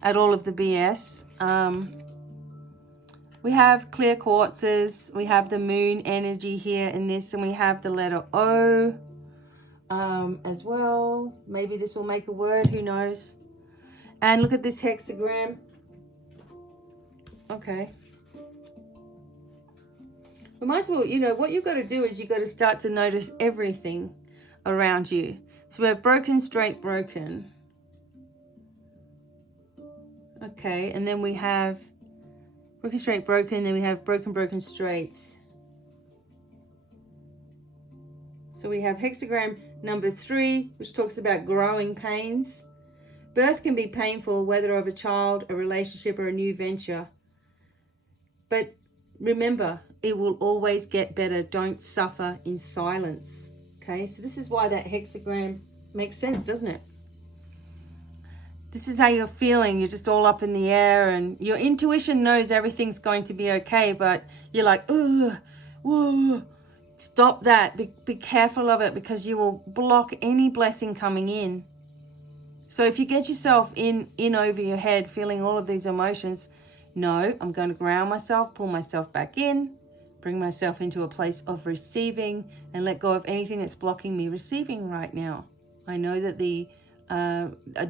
at all of the BS. We have clear quartzes. We have the moon energy here in this, and we have the letter O as well. Maybe this will make a word, who knows. And look at this hexagram. Okay. We might as well, what you've got to do is you've got to start to notice everything around you. So we have broken, straight, broken. Okay, and then we have broken, straight, broken. Then we have broken, broken, straight. So we have hexagram number 3, which talks about growing pains. Birth can be painful, whether of a child, a relationship, or a new venture. But remember, it will always get better. Don't suffer in silence. Okay, so this is why that hexagram makes sense, doesn't it? This is how you're feeling. You're just all up in the air, and your intuition knows everything's going to be okay, but you're like, ugh, whoa. Stop that. Be careful of it, because you will block any blessing coming in. So if you get yourself in over your head, feeling all of these emotions, no, I'm going to ground myself, pull myself back in, bring myself into a place of receiving, and let go of anything that's blocking me receiving right now. I know that the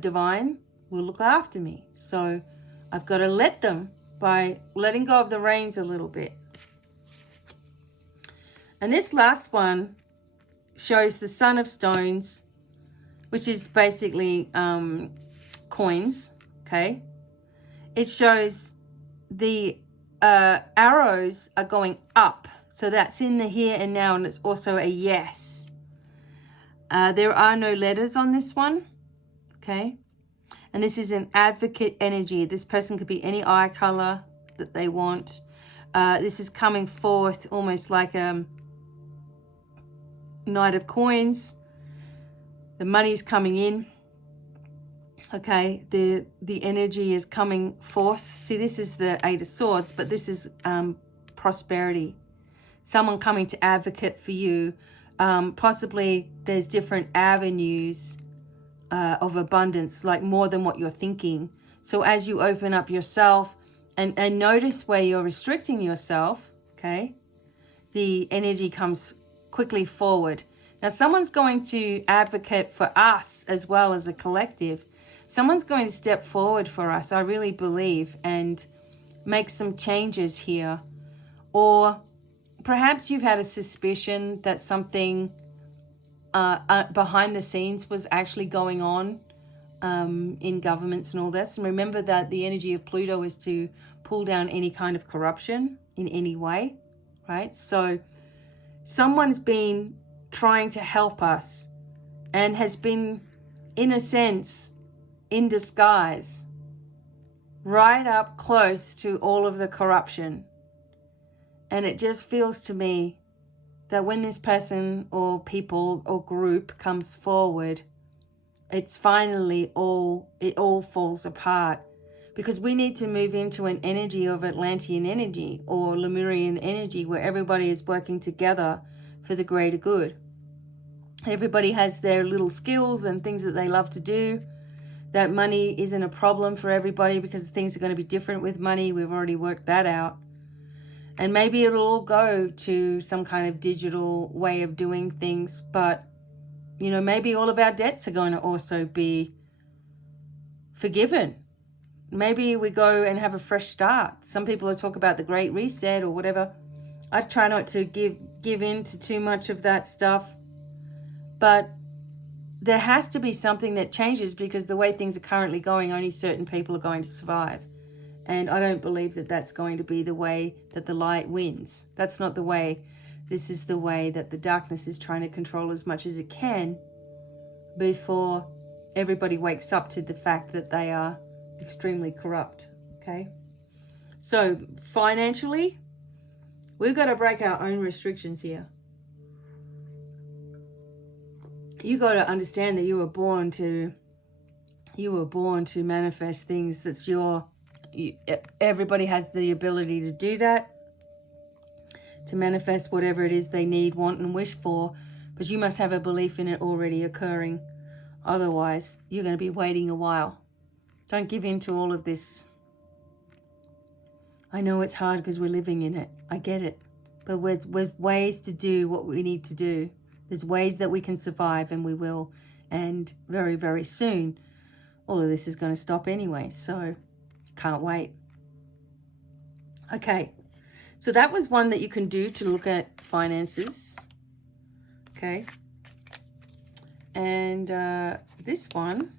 divine will look after me. So I've got to let them by letting go of the reins a little bit. And this last one shows the Son of Stones, which is basically coins, okay? It shows the arrows are going up. So that's in the here and now, and it's also a yes. There are no letters on this one, okay? And this is an advocate energy. This person could be any eye color that they want. This is coming forth almost like a Knight of Coins. The money's coming in. Okay, the energy is coming forth. See, this is the Eight of Swords, but this is prosperity. Someone coming to advocate for you. Possibly there's different avenues of abundance, like more than what you're thinking. So as you open up yourself and notice where you're restricting yourself, okay, the energy comes quickly forward. Now, someone's going to advocate for us as well as a collective. Someone's going to step forward for us, I really believe, and make some changes here. Or perhaps you've had a suspicion that something behind the scenes was actually going on in governments and all this. And remember that the energy of Pluto is to pull down any kind of corruption in any way, right? So someone's been trying to help us and has been, in a sense, in disguise, right up close to all of the corruption. And it just feels to me that when this person or people or group comes forward, it's finally it all falls apart, because we need to move into an energy of Atlantean energy or Lemurian energy where everybody is working together for the greater good. Everybody has their little skills and things that they love to do. That money isn't a problem for everybody because things are going to be different with money. We've already worked that out. And maybe it'll all go to some kind of digital way of doing things. But, you know, maybe all of our debts are going to also be forgiven. Maybe we go and have a fresh start. Some people talk about the Great Reset or whatever. I try not to give in to too much of that stuff. But there has to be something that changes, because the way things are currently going, only certain people are going to survive. And I don't believe that that's going to be the way that the light wins. That's not the way. This is the way that the darkness is trying to control as much as it can before everybody wakes up to the fact that they are extremely corrupt. Okay? So financially, we've got to break our own restrictions here. You got to understand that you were born to manifest things. That's everybody has the ability to do that, to manifest whatever it is they need, want, and wish for. But you must have a belief in it already occurring. Otherwise, you're going to be waiting a while. Don't give in to all of this. I know it's hard because we're living in it. I get it. But with ways to do what we need to do. There's ways that we can survive, and we will. And very, very soon, all of this is going to stop anyway. So, can't wait. Okay. So that was one that you can do to look at finances. Okay. And this one,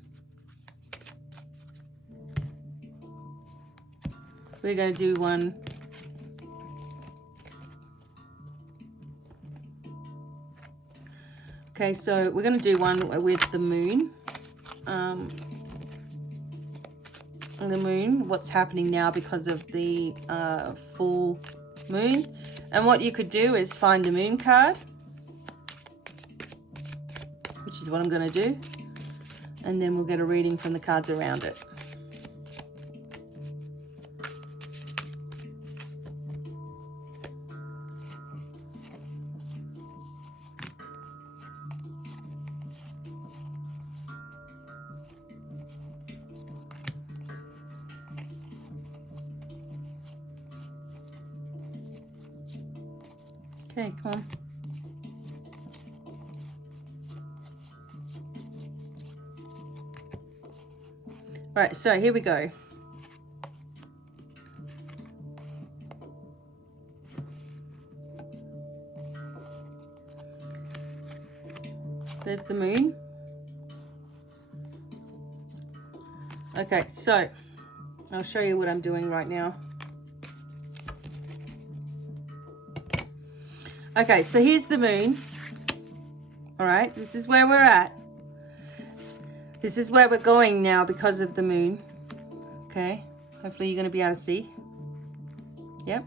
we're going to do one. Okay, so we're going to do one with the moon. The moon, what's happening now because of the full moon. And what you could do is find the moon card, which is what I'm going to do. And then we'll get a reading from the cards around it. Okay, come on. Right, so here we go. There's the moon. Okay, so I'll show you what I'm doing right now. Okay, so here's the moon. All right, this is where we're at. This is where we're going now because of the moon. Okay, hopefully you're going to be able to see. Yep.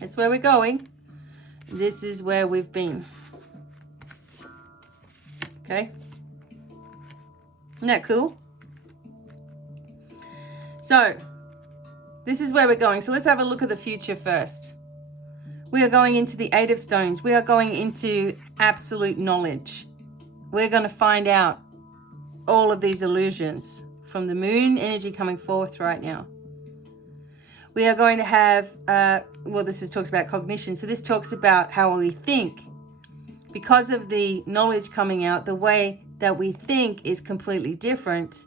That's where we're going. This is where we've been. Okay. Isn't that cool? So, this is where we're going. So let's have a look at the future first. We are going into the Eight of Stones. We are going into absolute knowledge. We're going to find out all of these illusions from the moon energy coming forth right now. We are going to have, well, this talks about cognition. So this talks about how we think. Because of the knowledge coming out, the way that we think is completely different.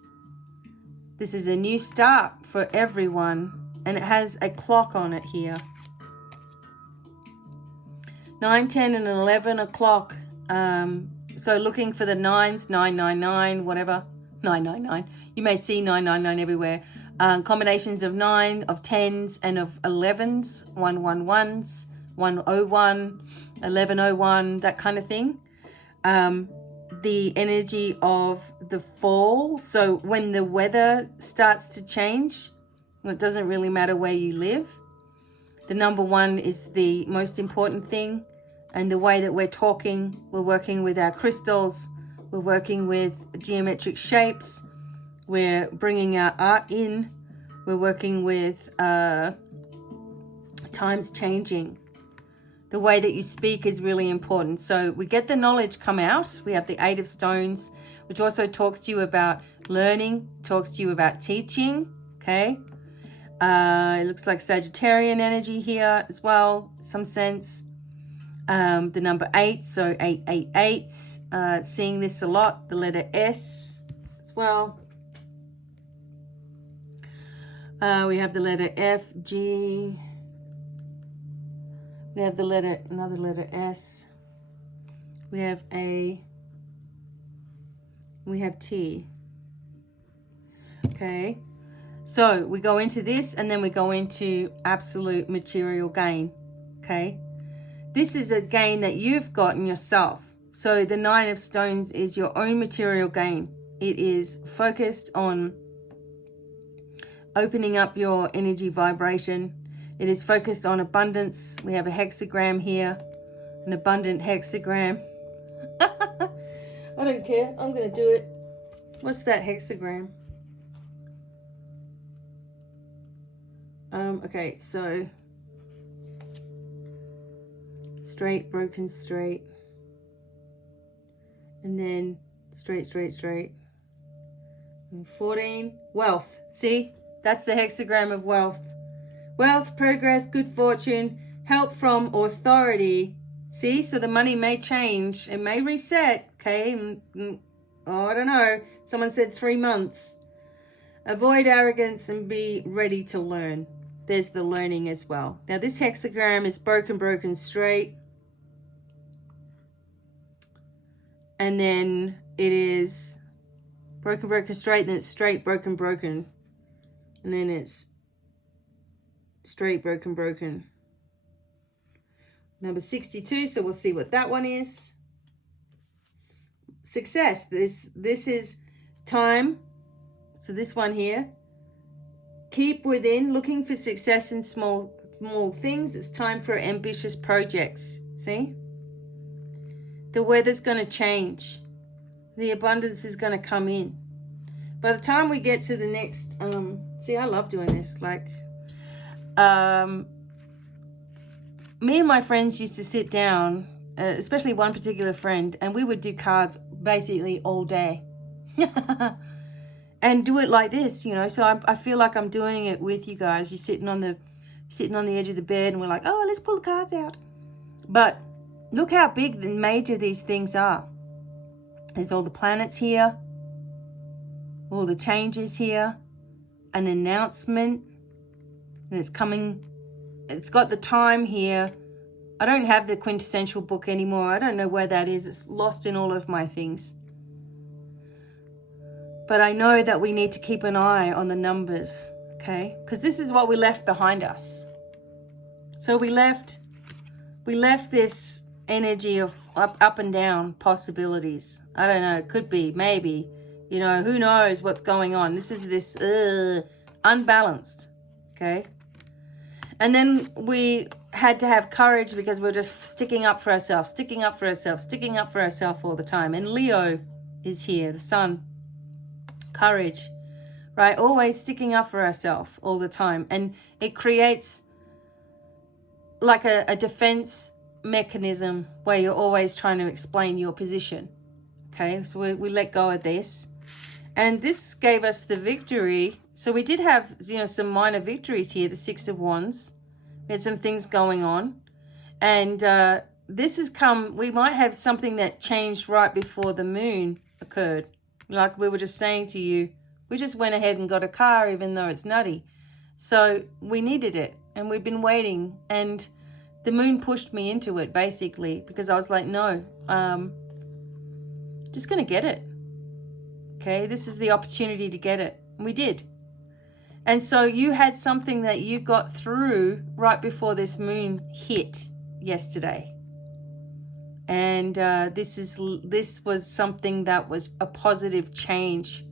This is a new start for everyone. And it has a clock on it here. 9, 10, and 11 o'clock. So looking for the 9s, 999, whatever. 999. You may see 999 everywhere. Combinations of 9, of 10s, and of 11s. 111s, 101, 1101, that kind of thing. The energy of the fall. So when the weather starts to change, it doesn't really matter where you live. The number 1 is the most important thing. And the way that we're talking, we're working with our crystals, we're working with geometric shapes, we're bringing our art in, we're working with times changing. The way that you speak is really important. So we get the knowledge come out. We have the 8 of Stones, which also talks to you about learning, talks to you about teaching, okay? It looks like Sagittarian energy here as well, some sense. The number 8, so 888, seeing this a lot. The letter S as well. We have the letter F, G. We have the letter, another letter S. We have A. We have T. Okay. So we go into this and then we go into absolute material gain. Okay. This is a gain that you've gotten yourself. So the 9 of Stones is your own material gain. It is focused on opening up your energy vibration. It is focused on abundance. We have a hexagram here, an abundant hexagram. I don't care. I'm going to do it. What's that hexagram? Okay, so straight, broken, straight, and then straight, straight, straight. And 14, wealth. See, that's the hexagram of wealth. Wealth, progress, good fortune, help from authority. See, so the money may change. It may reset, okay? Oh, I don't know. Someone said 3 months. Avoid arrogance and be ready to learn. There's the learning as well. Now, this hexagram is broken, broken, straight. And then it is broken, broken, straight. Then it's straight, broken, broken. And then it's straight, broken, broken. Number 62, so we'll see what that one is. Success. This is time. So this one here. Keep within, looking for success in small things. It's time for ambitious projects. See? The weather's going to change. The abundance is going to come in. By the time we get to the next, see, I love doing this. Like, me and my friends used to sit down, especially one particular friend, and we would do cards basically all day. And do it like this, you know. So I feel like I'm doing it with you guys. You're sitting on the edge of the bed, and we're like, oh, let's pull the cards out. But look how big and major these things are. There's all the planets here, all the changes here, an announcement, and it's coming. It's got the time here. I don't have the quintessential book anymore. I don't know where that is. It's lost in all of my things. But I know that we need to keep an eye on the numbers, okay? Because this is what we left behind us. So we left this energy of up and down possibilities. I don't know. It could be, maybe. You know, who knows what's going on. This is this unbalanced, okay? And then we had to have courage because we're just sticking up for ourselves all the time. And Leo is here, the sun. Courage, right? Always sticking up for ourselves all the time. And it creates like a defense mechanism where you're always trying to explain your position. Okay, so we let go of this. And this gave us the victory. So we did have, you know, some minor victories here, the 6 of Wands. We had some things going on. And this has come, we might have something that changed right before the moon occurred. Like we were just saying to you, we just went ahead and got a car even though it's nutty. So we needed it and we've been waiting. And the moon pushed me into it basically because I was like, no, just going to get it. Okay, this is the opportunity to get it. And we did. And so you had something that you got through right before this moon hit yesterday. And this was something that was a positive change.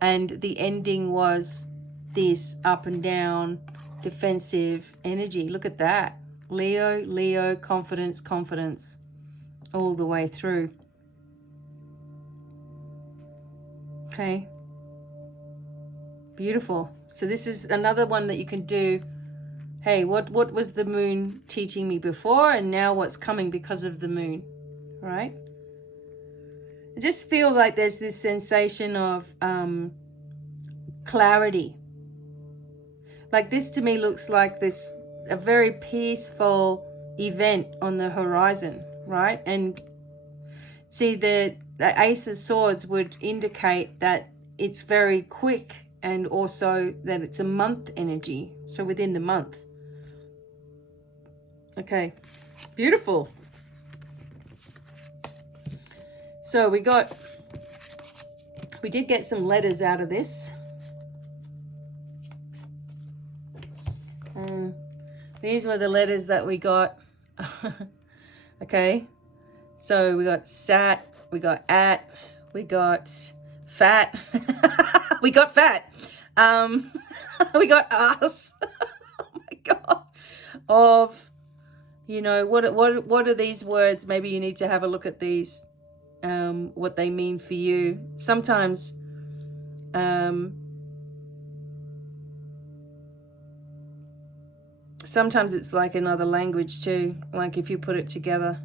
And the ending was this up and down defensive energy. Look at that. Leo, confidence, confidence all the way through. Okay. Beautiful. So this is another one that you can do. Hey, what was the moon teaching me before, and now what's coming because of the moon? All right. I just feel like there's this sensation of clarity. Like this to me looks like a very peaceful event on the horizon, right? And see, the Ace of Swords would indicate that it's very quick, and also that it's a month energy. So within the month. Okay, beautiful. So we did get some letters out of this. These were the letters that we got. Okay, so we got sat, we got at, we got fat, we got fat, we got ass. Oh my God. Of, you know, what are these words? Maybe you need to have a look at these, what they mean for you. Sometimes it's like another language too, like if you put it together.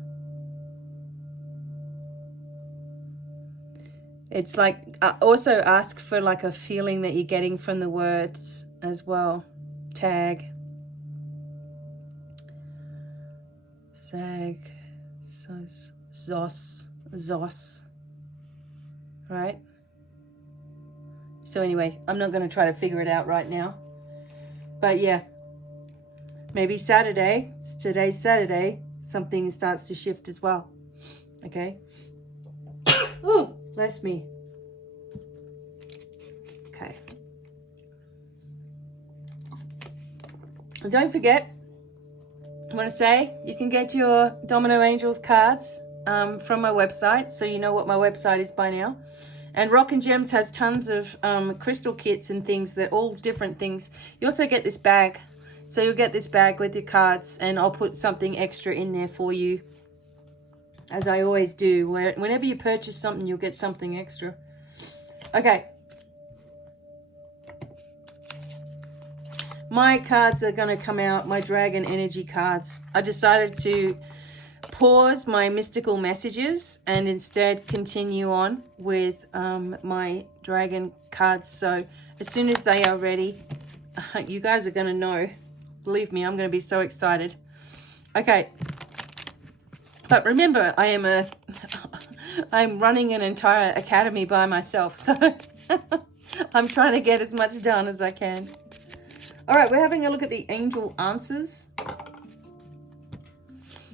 It's like, also ask for like a feeling that you're getting from the words as well. Tag. Sag. Zos. Right? So anyway, I'm not going to try to figure it out right now. But yeah. Maybe Saturday, today's Saturday, something starts to shift as well. Okay? Ooh, bless me. Okay. And don't forget, I want to say, you can get your Domino Angels cards from my website, so you know what my website is by now. And Rock and Gems has tons of crystal kits and things that all different things. You also get this bag. So you'll get this bag with your cards, and I'll put something extra in there for you, as I always do. Whenever you purchase something, you'll get something extra. Okay. My cards are going to come out, my Dragon Energy cards. I decided to pause my mystical messages and instead continue on with my Dragon cards. So as soon as they are ready, you guys are going to know. Believe me, I'm going to be so excited. Okay. But remember, I'm running an entire academy by myself. So I'm trying to get as much done as I can. All right, we're having a look at the angel answers.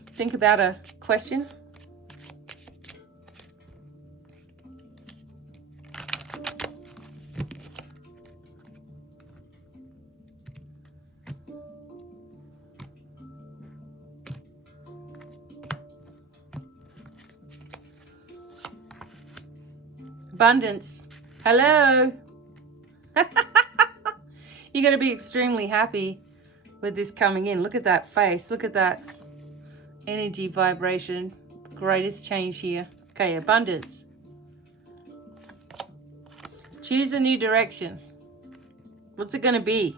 Think about a question. Abundance. Hello. You're going to be extremely happy with this coming in. Look at that face. Look at that energy vibration. Greatest change here. Okay, abundance. Choose a new direction. What's it going to be?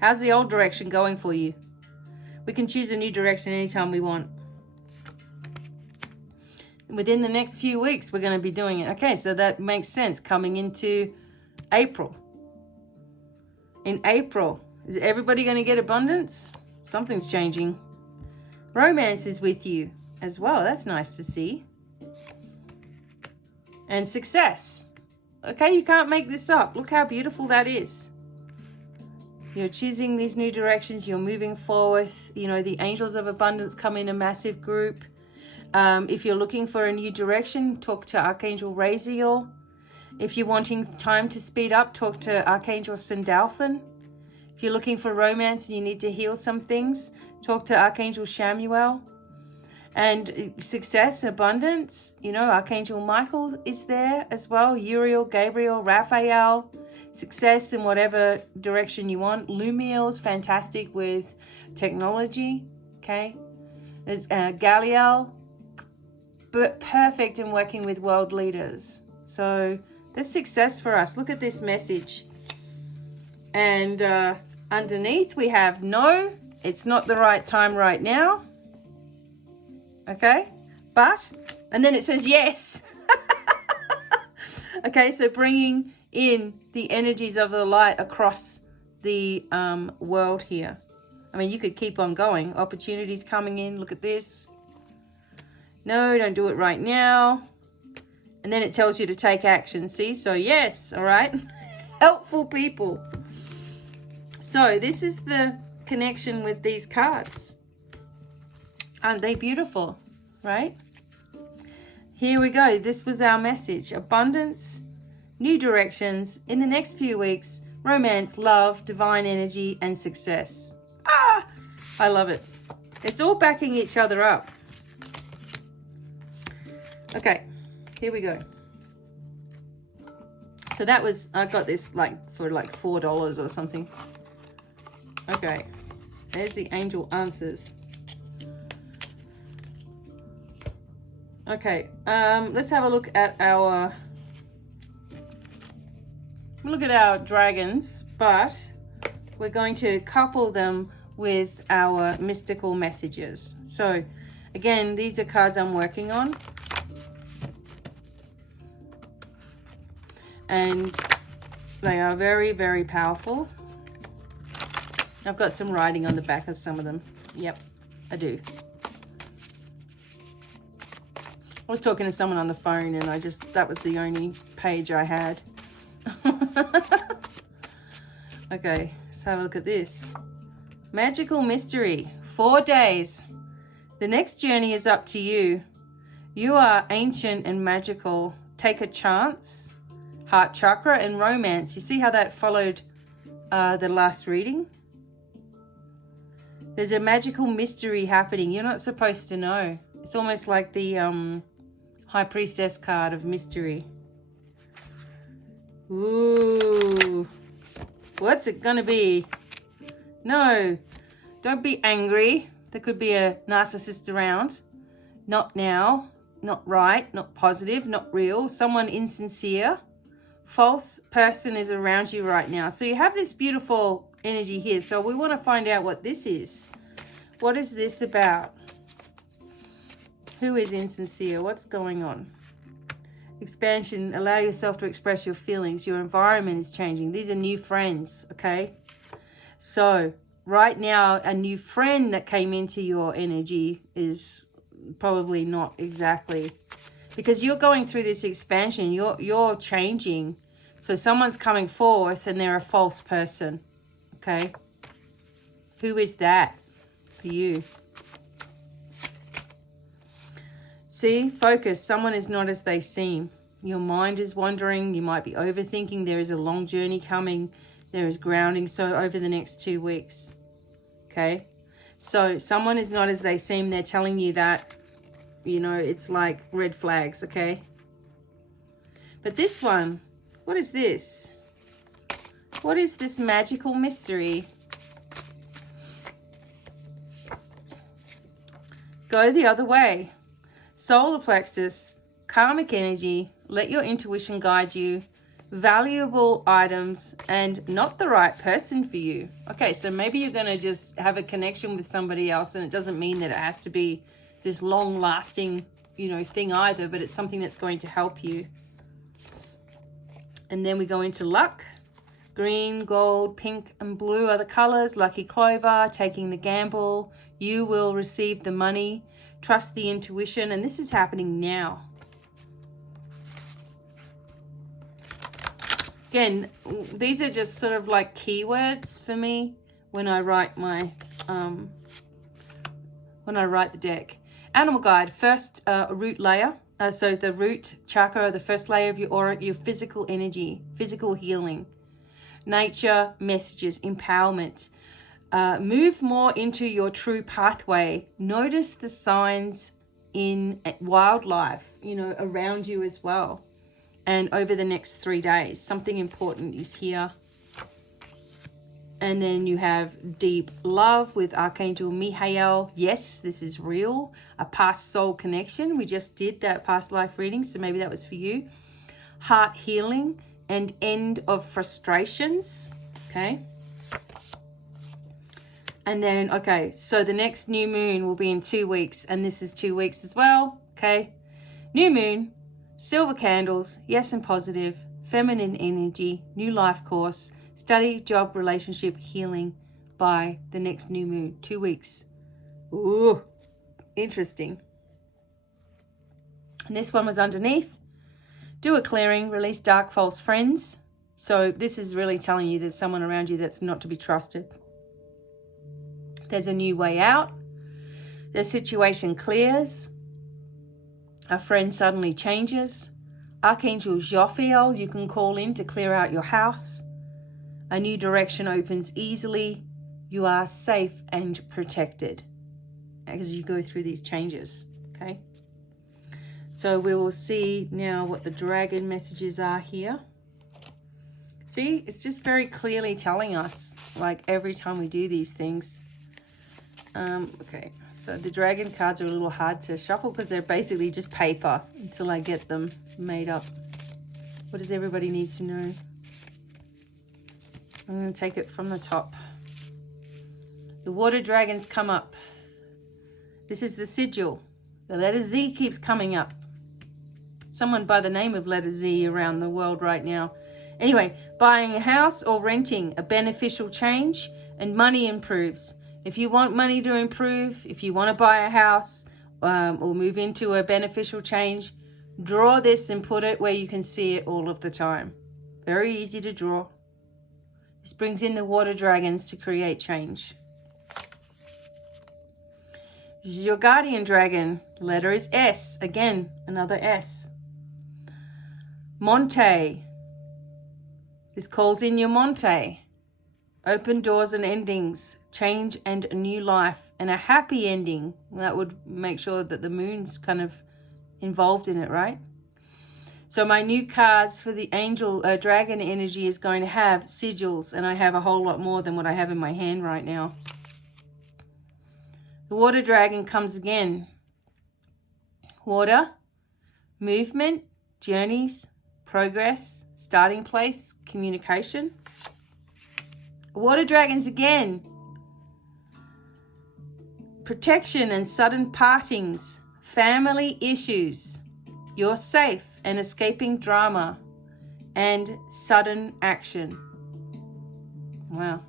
How's the old direction going for you? We can choose a new direction anytime we want. Within the next few weeks, we're going to be doing it. Okay, so that makes sense coming into April. In April, is everybody going to get abundance? Something's changing. Romance is with you as well. That's nice to see. And success. Okay, you can't make this up. Look how beautiful that is. You're choosing these new directions. You're moving forward. You know, the angels of abundance come in a massive group. If you're looking for a new direction, talk to Archangel Raziel. If you're wanting time to speed up, talk to Archangel Sandalphon. If you're looking for romance and you need to heal some things, talk to Archangel Shamuel. And success, abundance, you know, Archangel Michael is there as well. Uriel, Gabriel, Raphael, success in whatever direction you want. Lumiel's fantastic with technology, okay? There's Galliel, but perfect in working with world leaders. So there's success for us. Look at this message. And underneath we have no, it's not the right time right now. Okay, but, and then it says yes. Okay, so bringing in the energies of the light across the world here. I mean, you could keep on going. Opportunities coming in. Look at this. No, don't do it right now. And then it tells you to take action. See? So yes, all right. Helpful people. So this is the connection with these cards. Aren't they beautiful? Right? Here we go. This was our message. Abundance, new directions in the next few weeks. Romance, love, divine energy, and success. Ah! I love it. It's all backing each other up. Okay, here we go. So that was, I got this like for like $4 or something. Okay, there's the angel answers. Okay, let's have a look at our dragons, but we're going to couple them with our mystical messages. So again, these are cards I'm working on. And they are very, very powerful. I've got some writing on the back of some of them. Yep, I do. I was talking to someone on the phone and that was the only page I had. Okay, so have a look at this. Magical mystery, 4 days. The next journey is up to you. You are ancient and magical. Take a chance. Heart chakra and romance. You see how that followed the last reading? There's a magical mystery happening. You're not supposed to know. It's almost like the High Priestess card of mystery. Ooh. What's it gonna be? No, don't be angry. There could be a narcissist around. Not now, not right, not positive, not real. Someone insincere. False person is around you right now. So you have this beautiful energy here. So we want to find out what this is. What is this about? Who is insincere? What's going on? Expansion. Allow yourself to express your feelings. Your environment is changing. These are new friends, okay? So right now, a new friend that came into your energy is probably not exactly, because you're going through this expansion. You're changing. So someone's coming forth and they're a false person, okay? Who is that for you? See, focus. Someone is not as they seem. Your mind is wandering. You might be overthinking. There is a long journey coming. There is grounding. So over the next 2 weeks, okay? So someone is not as they seem. They're telling you that, you know, it's like red flags, okay? But this one, what is this? What is this magical mystery? Go the other way. Solar plexus, karmic energy, let your intuition guide you, valuable items, and not the right person for you. Okay, so maybe you're going to just have a connection with somebody else, and it doesn't mean that it has to be this long-lasting, you know, thing either, but it's something that's going to help you. And then we go into luck. Green, gold, pink, and blue are the colors. Lucky clover, taking the gamble. You will receive the money. Trust the intuition, and this is happening now. Again, these are just sort of like keywords for me when I write my the deck. Animal guide, first root layer. So the root chakra, the first layer of your aura, your physical energy, physical healing. Nature, messages, empowerment. Move more into your true pathway. Notice the signs in wildlife, you know, around you as well. and over the next 3 days. Something important is here. And then you have deep love with Archangel Michael. Yes, this is real. A past soul connection. We just did that past life reading, so maybe that was for you. Heart healing and end of frustrations. Okay. And then, okay, so the next new moon will be in 2 weeks, and this is 2 weeks as well. Okay. New moon, silver candles, yes and positive, feminine energy, new life course, study, job, relationship, healing by the next new moon. 2 weeks. Ooh, interesting. And this one was underneath. Do a clearing, release dark, false friends. So this is really telling you there's someone around you that's not to be trusted. There's a new way out. The situation clears. A friend suddenly changes. Archangel Jophiel, you can call in to clear out your house. A new direction opens easily. You are safe and protected as you go through these changes, okay? So we will see now what the dragon messages are here. See, it's just very clearly telling us, like every time we do these things. Okay, so the dragon cards are a little hard to shuffle because they're basically just paper until I get them made up. What does everybody need to know? I'm going to take it from the top. The water dragons come up. This is the sigil. The letter Z keeps coming up. Someone by the name of letter Z around the world right now. Anyway, buying a house or renting, a beneficial change, and money improves. If you want money to improve, if you want to buy a house or move into a beneficial change, draw this and put it where you can see it all of the time. Very easy to draw. This brings in the water dragons to create change. This is your guardian dragon. The letter is S. Again, another S. Monte. This calls in your Monte. Open doors and endings. Change and a new life. And a happy ending. That would make sure that the moon's kind of involved in it, right? So my new cards for the angel dragon energy is going to have sigils, and I have a whole lot more than what I have in my hand right now. The water dragon comes again. Water, movement, journeys, progress, starting place, communication. Water dragons again. Protection and sudden partings, family issues. You're safe and escaping drama and sudden action. Wow.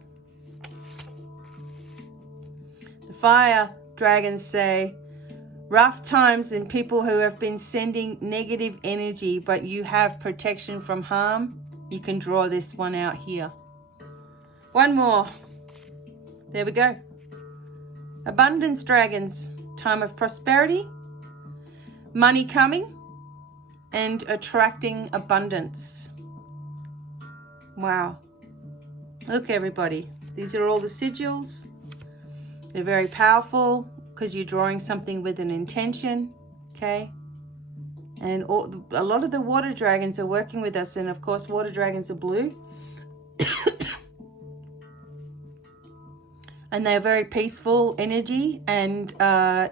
The fire dragons say, rough times and people who have been sending negative energy, but you have protection from harm. You can draw this one out here. One more. There we go. Abundance dragons, time of prosperity, money coming, and attracting abundance. Wow. Look, everybody. These are all the sigils. They're very powerful because you're drawing something with an intention, okay? And a lot of the water dragons are working with us, and of course water dragons are blue. And they're very peaceful energy, and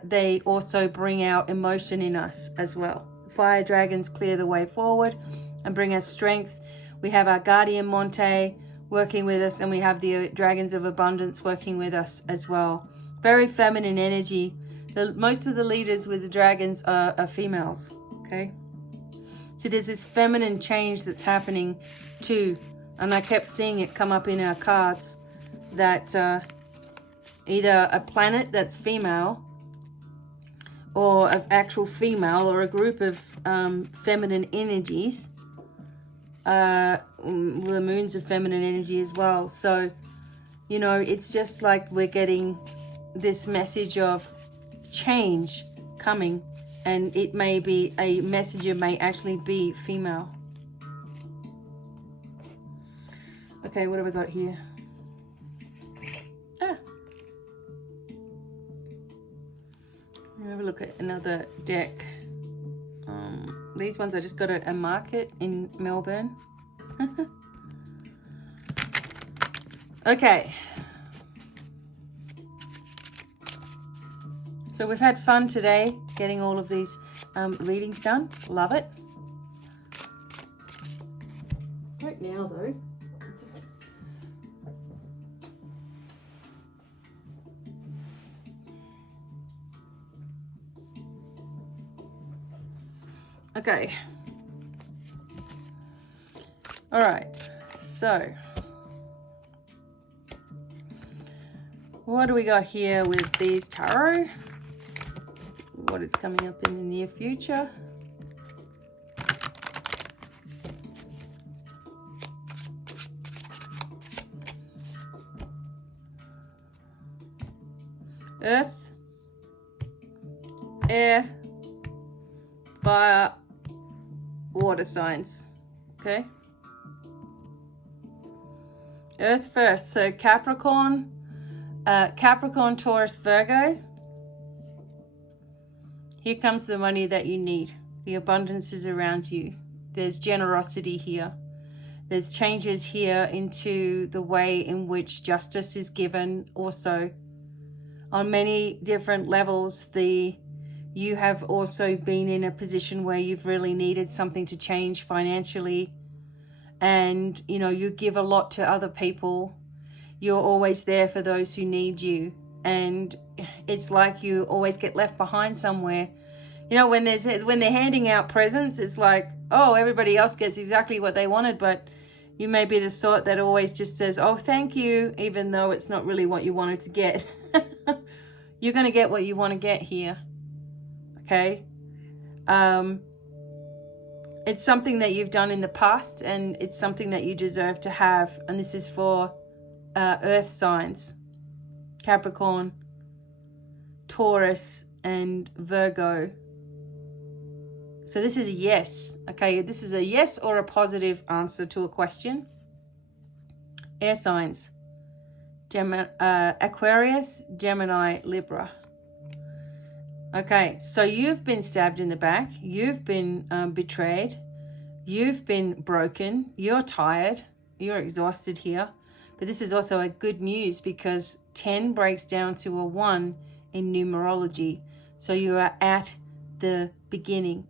they also bring out emotion in us as well. Fire dragons clear the way forward and bring us strength. We have our guardian Monte working with us, and we have the dragons of abundance working with us as well. Very feminine energy. Most of the leaders with the dragons are females, okay? So there's this feminine change that's happening too, and I kept seeing it come up in our cards that either a planet that's female or an actual female or a group of feminine energies. The moon's a feminine energy as well. So, you know, it's just like we're getting this message of change coming, and it may be a messenger may actually be female. Okay, what have we got here? Have a look at another deck. These ones I just got at a market in Melbourne. Okay. So we've had fun today getting all of these readings done. Love it. Right now though, okay. All right. So what do we got here with these tarot? What is coming up in the near future? Earth, air, fire, water signs. Okay. Earth first. So Capricorn, Taurus, Virgo. Here comes the money that you need. The abundance is around you. There's generosity here. There's changes here into the way in which justice is given also. On many different levels, you have also been in a position where you've really needed something to change financially. And, you know, you give a lot to other people. You're always there for those who need you. And it's like you always get left behind somewhere. You know, when they're handing out presents, it's like, oh, everybody else gets exactly what they wanted, but you may be the sort that always just says, oh, thank you, even though it's not really what you wanted to get. You're going to get what you want to get here. Okay? It's something that you've done in the past, and it's something that you deserve to have. And this is for earth signs. Capricorn, Taurus, and Virgo. So this is a yes. Okay, this is a yes or a positive answer to a question. Air signs. Aquarius, Gemini, Libra. Okay, so you've been stabbed in the back. You've been betrayed. You've been broken. You're tired. You're exhausted here. But this is also a good news because 10 breaks down to a 1 in numerology. So you are at the beginning,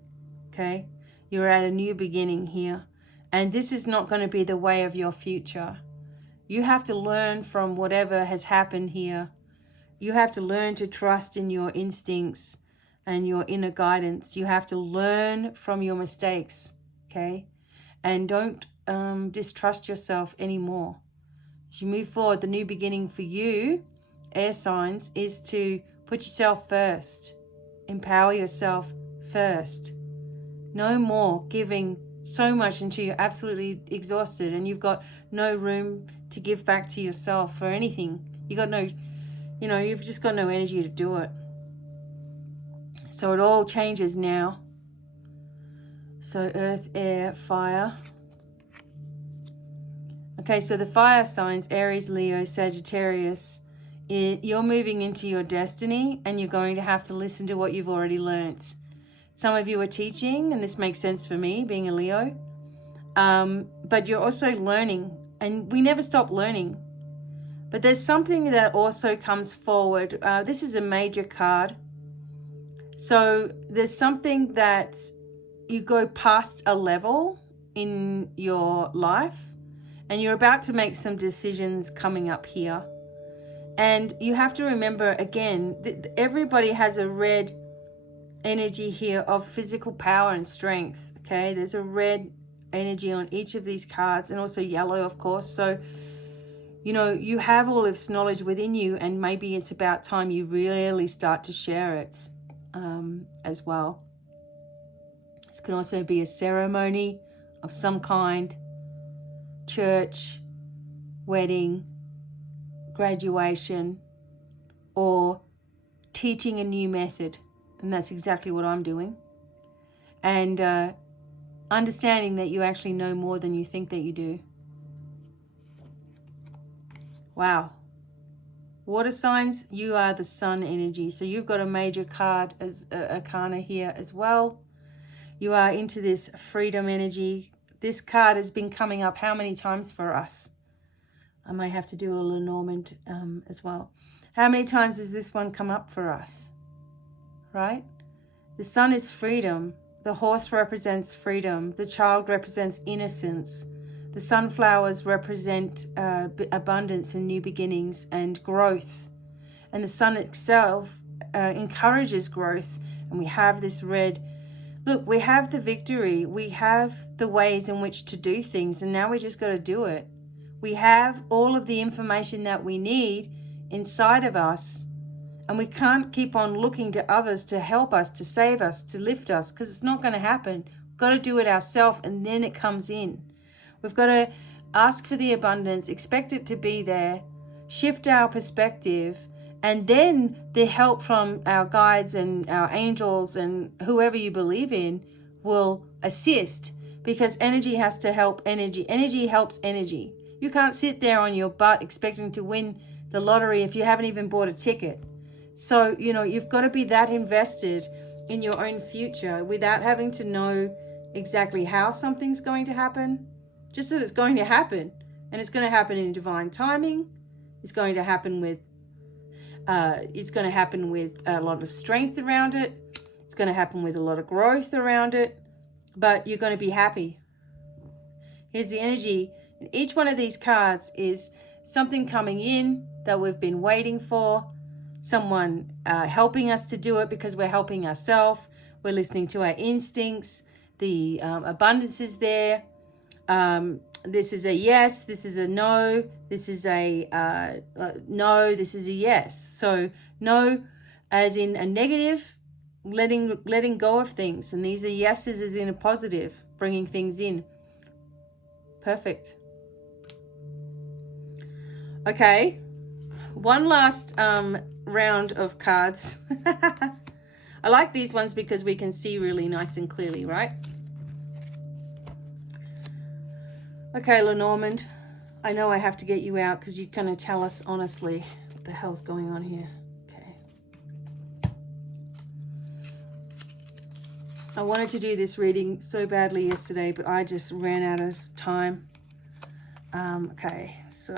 okay? You're at a new beginning here. And this is not going to be the way of your future. You have to learn from whatever has happened here. You have to learn to trust in your instincts and your inner guidance. You have to learn from your mistakes, okay? And don't distrust yourself anymore. As you move forward, the new beginning for you, air signs, is to put yourself first. Empower yourself first. No more giving so much until you're absolutely exhausted and you've got no room to give back to yourself for anything. You've just got no energy to do it. So it all changes now. So earth, air, fire. Okay, so the fire signs, Aries, Leo, Sagittarius, you're moving into your destiny and you're going to have to listen to what you've already learnt. Some of you are teaching, and this makes sense for me, being a Leo. But you're also learning, and we never stop learning. But there's something that also comes forward. This is a major card. So there's something that you go past a level in your life, and you're about to make some decisions coming up here. And you have to remember, again, that everybody has a red energy here of physical power and strength, okay? There's a red energy on each of these cards, and also yellow, of course. So, you know, you have all this knowledge within you, and maybe it's about time you really start to share it as well. This can also be a ceremony of some kind, church, wedding, graduation, or teaching a new method. And that's exactly what I'm doing. And understanding that you actually know more than you think that you do. Wow. Water signs, you are the sun energy. So you've got a major card as arcana here as well. You are into this freedom energy. This card has been coming up how many times for us? I may have to do a Lenormand as well. How many times has this one come up for us? Right? The sun is freedom. The horse represents freedom. The child represents innocence. The sunflowers represent abundance and new beginnings and growth. And the sun itself encourages growth. And we have this red. Look, we have the victory. We have the ways in which to do things. And now we just got to do it. We have all of the information that we need inside of us. And we can't keep on looking to others to help us, to save us, to lift us, because it's not going to happen. We've got to do it ourselves, and then it comes in. We've got to ask for the abundance, expect it to be there, shift our perspective, and then the help from our guides and our angels and whoever you believe in will assist, because energy has to help energy. Energy helps energy. You can't sit there on your butt expecting to win the lottery if you haven't even bought a ticket. So, you know, you've got to be that invested in your own future without having to know exactly how something's going to happen. Just that it's going to happen. And it's going to happen in divine timing. It's going to happen with a lot of strength around it. It's going to happen with a lot of growth around it. But you're going to be happy. Here's the energy. And each one of these cards is something coming in that we've been waiting for. Someone helping us to do it because we're helping ourselves. We're listening to our instincts. The abundance is there. This is a yes. This is a no. This is a no. This is a yes. So no as in a negative, letting go of things. And these are yeses as in a positive, bringing things in. Perfect. Okay. One last round of cards. I like these ones because we can see really nice and clearly, right? Okay, Lenormand, I know I have to get you out because you're going to tell us honestly what the hell's going on here. Okay. I wanted to do this reading so badly yesterday, but I just ran out of time. Okay, so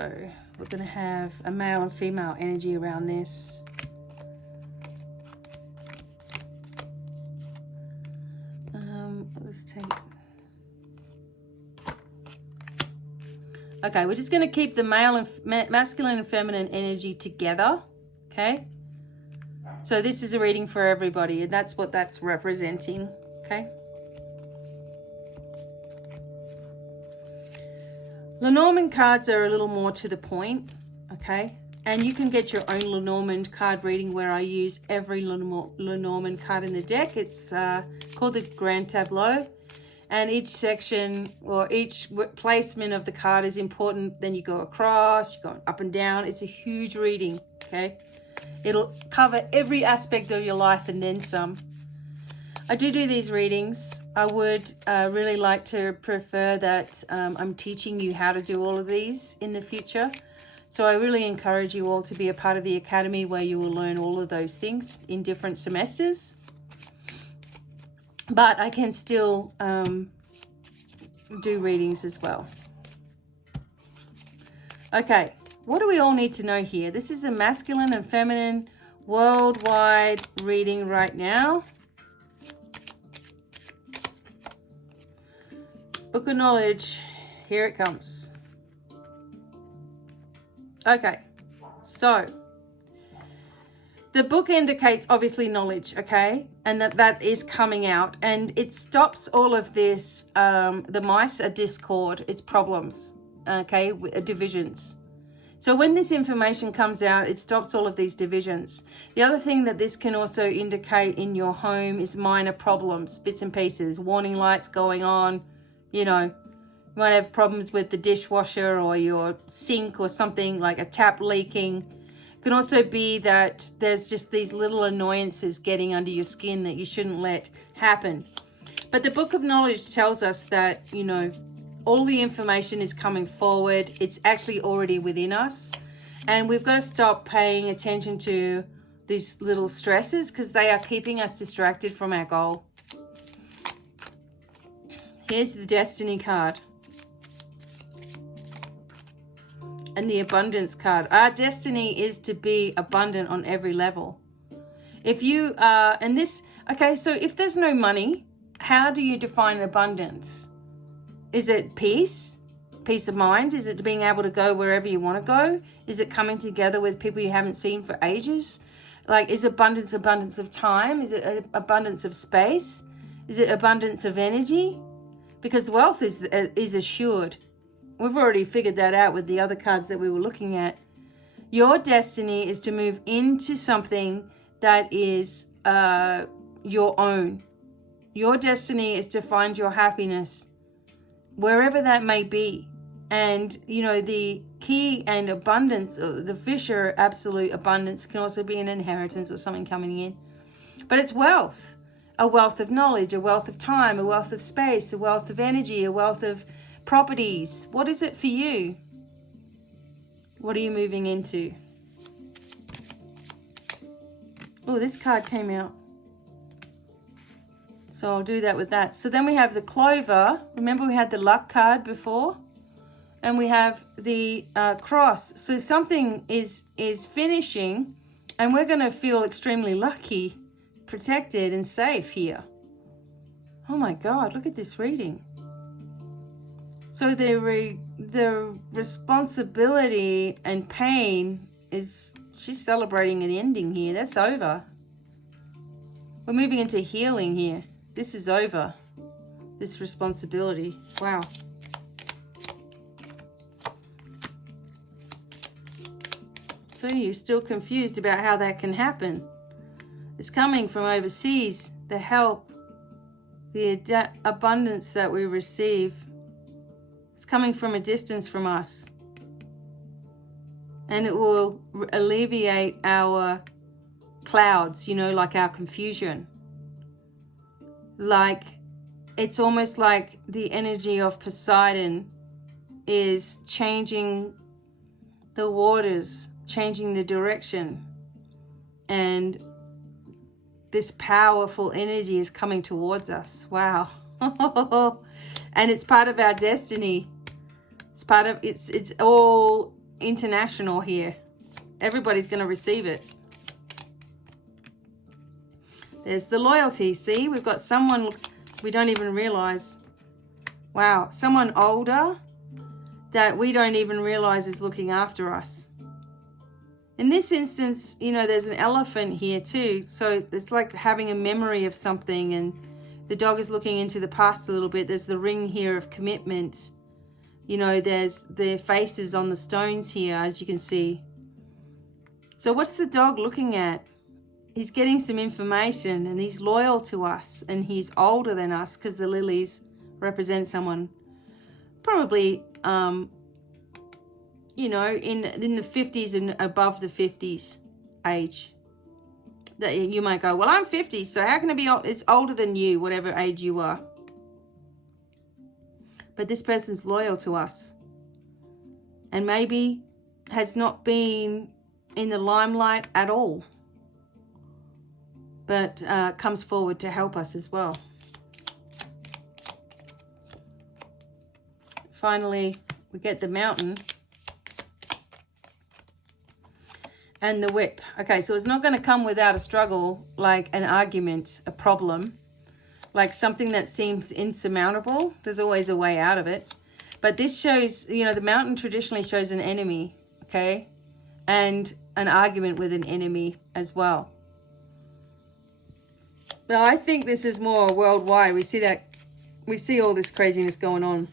we're going to have a male and female energy around this. Let's take... Okay, we're just going to keep the male and masculine and feminine energy together. Okay, so this is a reading for everybody, and that's what that's representing. Okay. Lenormand cards are a little more to the point, okay? And you can get your own Lenormand card reading where I use every Lenormand card in the deck. It's called the Grand Tableau. And each section or each placement of the card is important. Then you go across, you go up and down. It's a huge reading, okay? It'll cover every aspect of your life and then some. I do these readings. I would really like to prefer that I'm teaching you how to do all of these in the future. So I really encourage you all to be a part of the academy where you will learn all of those things in different semesters. But I can still do readings as well. Okay, what do we all need to know here? This is a masculine and feminine worldwide reading right now. Book of knowledge, here it comes. Okay, so the book indicates obviously knowledge, okay, and that is coming out, and it stops all of this. The mice are discord, it's problems, okay, divisions. So when this information comes out, it stops all of these divisions. The other thing that this can also indicate in your home is minor problems, bits and pieces, warning lights going on. You know, you might have problems with the dishwasher or your sink or something, like a tap leaking. It can also be that there's just these little annoyances getting under your skin that you shouldn't let happen. But the Book of Knowledge tells us that, you know, all the information is coming forward. It's actually already within us. And we've got to stop paying attention to these little stresses because they are keeping us distracted from our goal. Here's the Destiny card. And the Abundance card. Our destiny is to be abundant on every level. If you are, and this, okay, so if there's no money, how do you define abundance? Is it peace? Peace of mind? Is it being able to go wherever you want to go? Is it coming together with people you haven't seen for ages? Like, is abundance of time? Is it abundance of space? Is it abundance of energy? Because wealth is assured. We've already figured that out with the other cards that we were looking at. Your destiny is to move into something that is your own. Your destiny is to find your happiness wherever that may be. And, you know, the key and abundance, the Fisher absolute abundance can also be an inheritance or something coming in. But it's wealth. A wealth of knowledge, a wealth of time, a wealth of space, a wealth of energy, a wealth of properties. What is it for you? What are you moving into? Oh, this card came out. So I'll do that with that. So then we have the Clover. Remember we had the Luck card before? And we have the Cross. So something is finishing and we're going to feel extremely lucky, protected and safe here. Oh my God, look at this reading. So the responsibility and pain is, she's celebrating an ending here. That's over. We're moving into healing here. This is over. This responsibility. Wow. So you're still confused about how that can happen. It's coming from overseas. The help, the abundance that we receive. It's coming from a distance from us. And it will alleviate our clouds, you know, like our confusion. Like, it's almost like the energy of Poseidon is changing the waters, changing the direction. And this powerful energy is coming towards us. Wow. And it's part of our destiny. It's part of, it's all international here. Everybody's going to receive it. There's the loyalty. See, we've got someone we don't even realize. Wow, someone older that we don't even realize is looking after us. In this instance, you know, there's an elephant here too. So it's like having a memory of something, and the dog is looking into the past a little bit. There's the ring here of commitment. You know, there's the faces on the stones here, as you can see. So what's the dog looking at? He's getting some information, and he's loyal to us, and he's older than us because the lilies represent someone probably, you know, in the 50s and above the 50s age. That you might go, well, I'm 50, so how can it be old? It's older than you, whatever age you are. But this person's loyal to us, and maybe has not been in the limelight at all, but comes forward to help us as well. Finally, we get the Mountain and the Whip. Okay, so it's not going to come without a struggle, like an argument, a problem, like something that seems insurmountable. There's always a way out of it. But this shows, you know, the Mountain traditionally shows an enemy, okay, and an argument with an enemy as well. But I think this is more worldwide. We see all this craziness going on.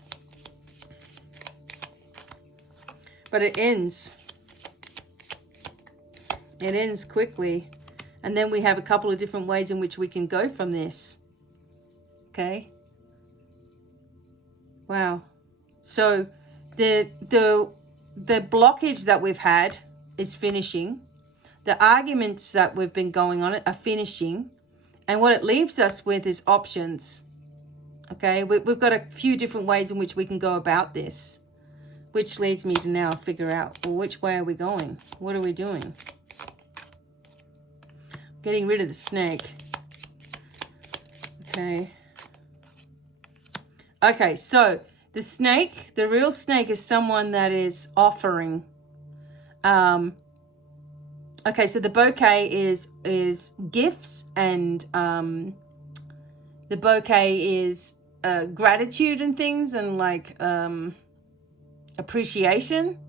But it ends. It ends quickly. And then we have a couple of different ways in which we can go from this. Okay? Wow. So the blockage that we've had is finishing. The arguments that we've been going on are finishing. And what it leaves us with is options. Okay? We've got a few different ways in which we can go about this. Which leads me to now figure out, well, which way are we going? What are we doing? Getting rid of the snake. Okay. Okay, so the snake, the real snake, is someone that is offering. Okay, so the bouquet is gifts, and the bouquet is gratitude and things, and like appreciation.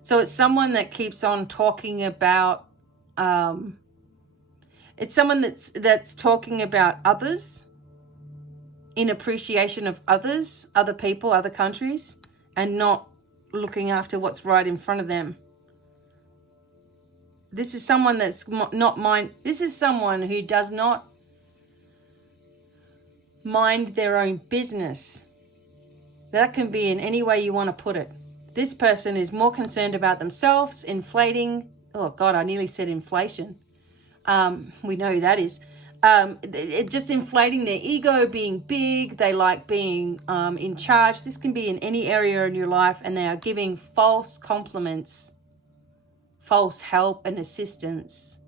So it's someone that keeps on talking about. It's someone that's talking about others, in appreciation of others, other people, other countries, and not looking after what's right in front of them. This is someone that's not mind. This is someone who does not mind their own business. That can be in any way you want to put it. This person is more concerned about themselves, inflating. Oh God, I nearly said inflation. We know who that is. Just inflating their ego, being big. They like being in charge. This can be in any area in your life, and they are giving false compliments, false help and assistance.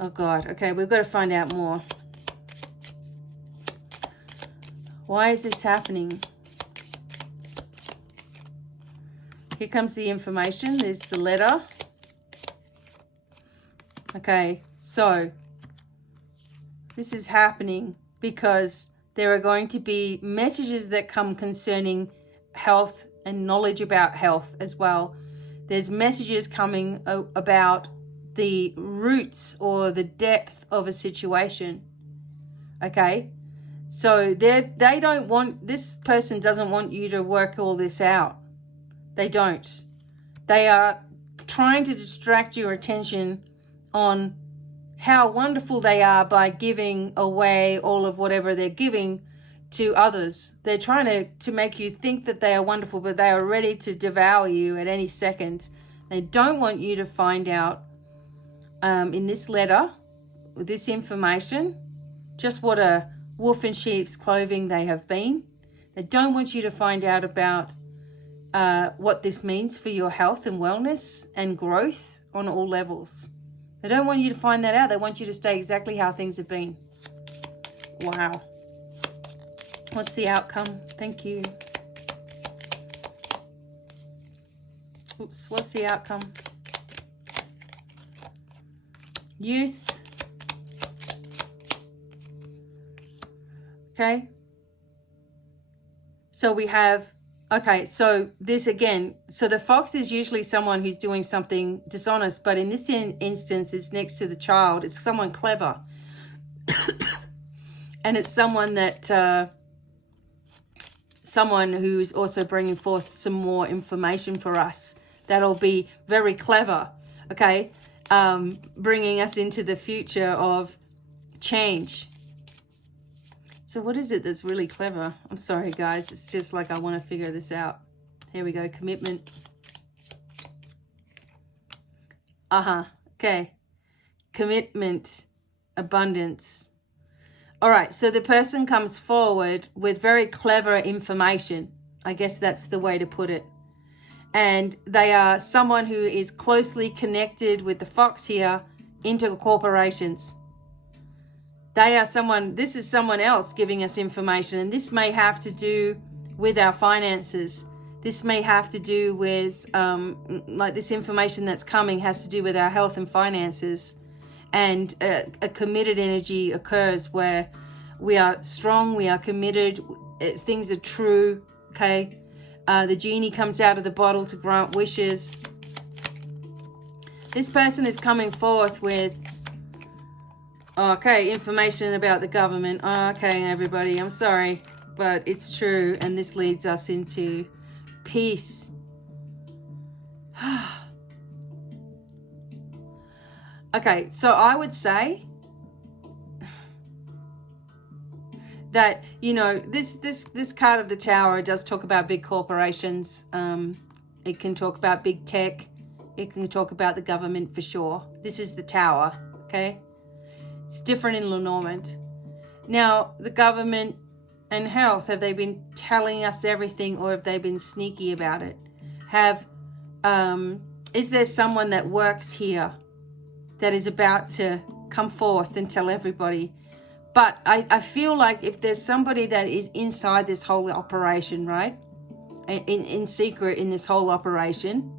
Oh God. Okay, we've got to find out more. Why is this happening? Here comes the information. There's the letter. Okay, so this is happening because there are going to be messages that come concerning health and knowledge about health as well. There's messages coming about the roots or the depth of a situation. Okay, so they don't want, this person doesn't want you to work all this out. They don't. They are trying to distract your attention on how wonderful they are by giving away all of whatever they're giving to others. They're trying to make you think that they are wonderful, but they are ready to devour you at any second. They don't want you to find out in this letter, with this information, just what a wolf in sheep's clothing they have been. They don't want you to find out about what this means for your health and wellness and growth on all levels. They don't want you to find that out. They want you to stay exactly how things have been. Wow. What's the outcome? Thank you. Oops, what's the outcome? Youth. Okay. So we have, okay, so this again, so the fox is usually someone who's doing something dishonest, but in this instance, it's next to the child. It's someone clever. And it's someone that, someone who's also bringing forth some more information for us. That'll be very clever, okay? Bringing us into the future of change. So what is it that's really clever? I'm sorry, guys. It's just like I want to figure this out. Here we go. Commitment. Okay. Commitment. Abundance. All right. So the person comes forward with very clever information. I guess that's the way to put it. And they are someone who is closely connected with the fox here into corporations. They are someone, this is someone else giving us information, and this may have to do with our finances. This may have to do with, like this information that's coming has to do with our health and finances. And a committed energy occurs where we are strong, we are committed, things are true, okay? The genie comes out of the bottle to grant wishes. This person is coming forth with, okay, information about the government. Okay, everybody, I'm sorry, but it's true. And this leads us into peace. Okay, so I would say that, you know, this card of the Tower does talk about big corporations. It can talk about big tech. It can talk about the government for sure. This is the Tower, okay? It's different in Lenormand. Now, the government and health, have they been telling us everything, or have they been sneaky about it? Is there someone that works here that is about to come forth and tell everybody? But I feel like if there's somebody that is inside this whole operation, right, in secret in this whole operation,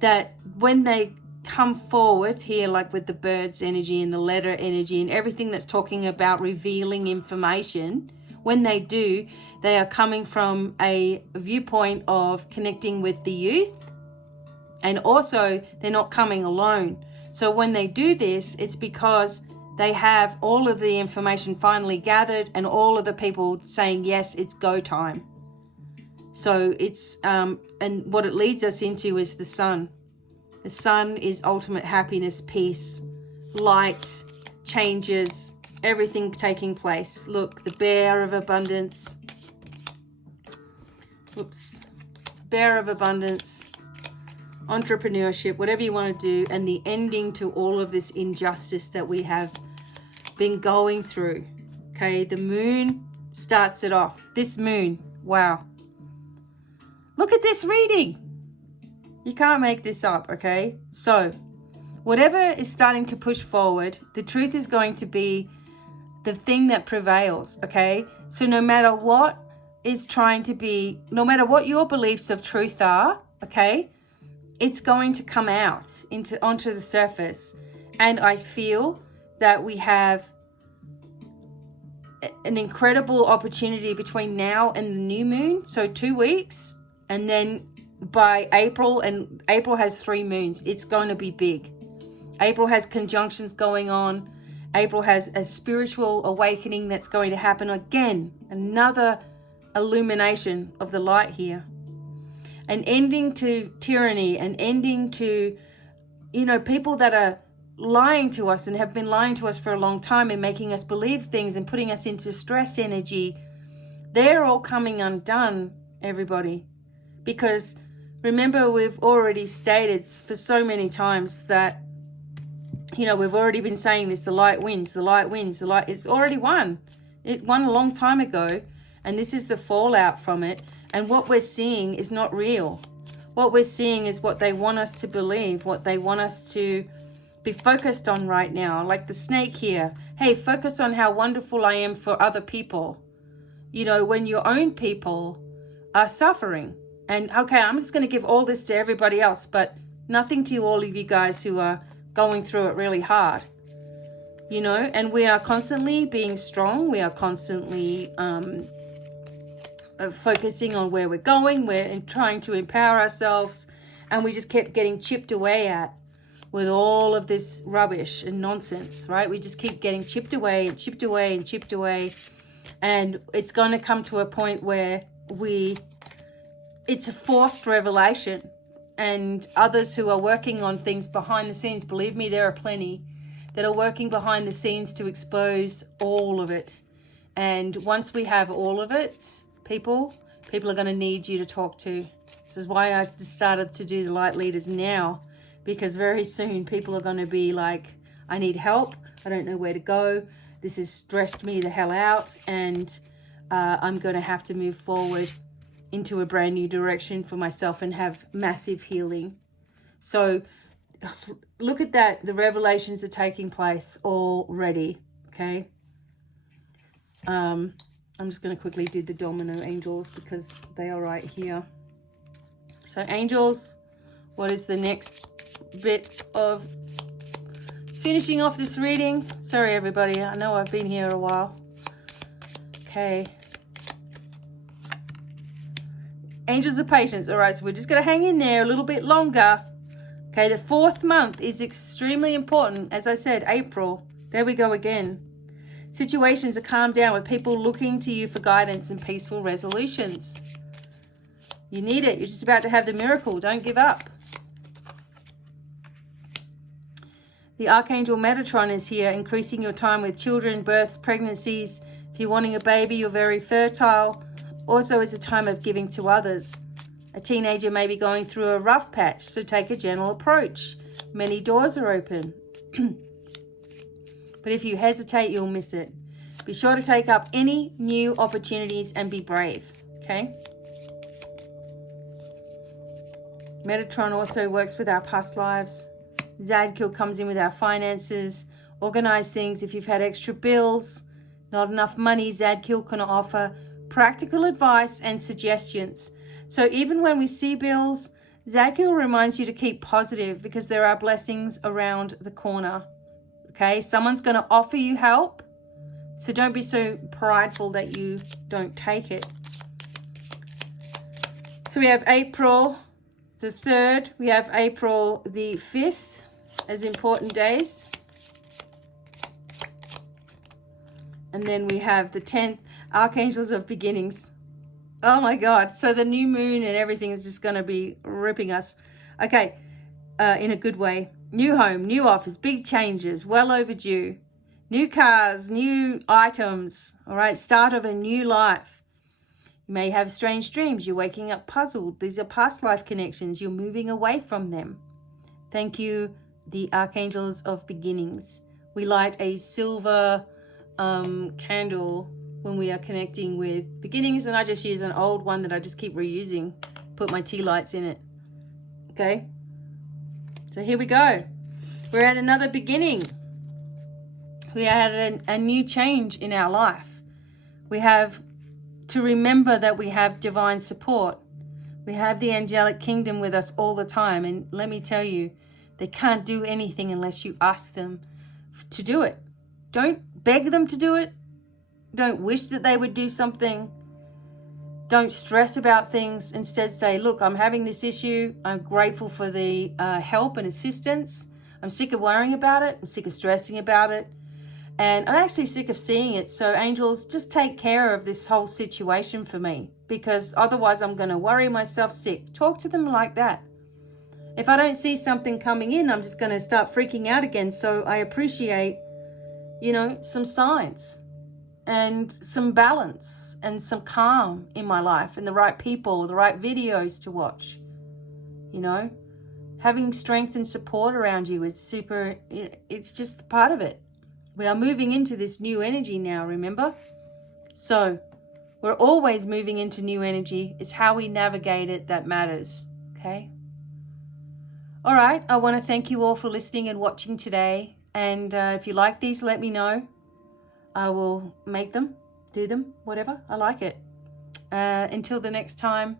that when they come forward here, like with the bird's energy and the letter energy and everything that's talking about revealing information, when they do, they are coming from a viewpoint of connecting with the youth, and also they're not coming alone. So when they do this, it's because they have all of the information finally gathered and all of the people saying, yes, it's go time. So it's, and what it leads us into is the sun. The sun is ultimate happiness, peace, light, changes, everything taking place. Look, the bear of abundance. Whoops. Bear of abundance, entrepreneurship, whatever you want to do, and the ending to all of this injustice that we have been going through. Okay, the moon starts it off. This moon, wow. Look at this reading. You can't make this up, okay? So, whatever is starting to push forward, the truth is going to be the thing that prevails, okay? So no matter what is trying to be, no matter what your beliefs of truth are, okay, it's going to come out onto the surface. And I feel that we have an incredible opportunity between now and the new moon, so 2 weeks, and then by April, and April has 3 moons, it's going to be big. April has conjunctions going on. April has a spiritual awakening that's going to happen again. Another illumination of the light here. An ending to tyranny, an ending to, people that are lying to us and have been lying to us for a long time and making us believe things and putting us into stress energy. They're all coming undone, everybody. Because remember, we've already stated for so many times that, we've already been saying this, the light wins, the light wins, the light, it's already won. It won a long time ago, and this is the fallout from it. And what we're seeing is not real. What we're seeing is what they want us to believe, what they want us to be focused on right now. Like the snake here. Hey, focus on how wonderful I am for other people. When your own people are suffering. And okay, I'm just going to give all this to everybody else, but nothing to all of you guys who are going through it really hard. And we are constantly being strong. We are constantly focusing on where we're going. We're trying to empower ourselves, and we just kept getting chipped away at with all of this rubbish and nonsense, right? We just keep getting chipped away and chipped away and chipped away. And it's going to come to a point where it's a forced revelation. And others who are working on things behind the scenes, believe me, there are plenty that are working behind the scenes to expose all of it. And once we have all of it, people are going to need you to talk to. This is why I started to do the light leaders now, because very soon people are going to be like, I need help. I don't know where to go. This has stressed me the hell out, and I'm going to have to move forward into a brand new direction for myself and have massive healing. So look at that. The revelations are taking place already. Okay. I'm just going to quickly do the domino angels because they are right here. So angels, what is the next bit of finishing off this reading? Sorry, everybody. I know I've been here a while. Okay. Angels of patience. All right, so we're just going to hang in there a little bit longer. Okay, the 4th month is extremely important. As I said, April. There we go again. Situations are calmed down with people looking to you for guidance and peaceful resolutions. You need it. You're just about to have the miracle. Don't give up. The Archangel Metatron is here, increasing your time with children, births, pregnancies. If you're wanting a baby, you're very fertile. Also, it's a time of giving to others. A teenager may be going through a rough patch, so take a gentle approach. Many doors are open. But if you hesitate, you'll miss it. Be sure to take up any new opportunities and be brave, okay? Metatron also works with our past lives. Zadkiel comes in with our finances. organize things. If you've had extra bills, not enough money, Zadkiel can offer practical advice and suggestions. So even when we see bills, Zadkiel reminds you to keep positive because there are blessings around the corner. Okay, someone's going to offer you help. So don't be so prideful that you don't take it. So we have April the 3rd. We have April the 5th as important days. And then we have the 10th, Archangels of Beginnings. Oh my God. So the new moon and everything is just going to be ripping us. Okay, in a good way. New home, new office, big changes, well overdue. New cars, new items, all right? Start of a new life. You may have strange dreams. You're waking up puzzled. These are past life connections. You're moving away from them. Thank you, the Archangels of Beginnings. We light a silver candle when we are connecting with beginnings, and I just use an old one that I just keep reusing. Put my tea lights in it. Okay? So here we go. We're at another beginning. We had a new change in our life. We have to remember that we have divine support. We have the angelic kingdom with us all the time. And let me tell you, they can't do anything unless you ask them to do it. Don't beg them to do it. Don't wish that they would do something. Don't stress about things. Instead say, look, I'm having this issue. I'm grateful for the help and assistance. I'm sick of worrying about it. I'm sick of stressing about it. And I'm actually sick of seeing it. So angels, just take care of this whole situation for me, because otherwise I'm going to worry myself sick. Talk to them like that. If I don't see something coming in, I'm just going to start freaking out again. So I appreciate, you know, some signs and some balance and some calm in my life and the right people, the right videos to watch. You know, having strength and support around you is super, it's just part of it. We are moving into this new energy now, remember? So we're always moving into new energy. It's how we navigate it that matters, okay? All right, I want to thank you all for listening and watching today. And if you like these, let me know. I will make them, do them, whatever. I like it. Until the next time,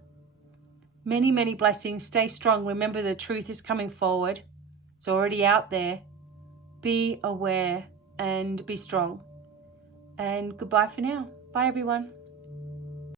many, many blessings. Stay strong. Remember, the truth is coming forward. It's already out there. Be aware and be strong. And goodbye for now. Bye, everyone.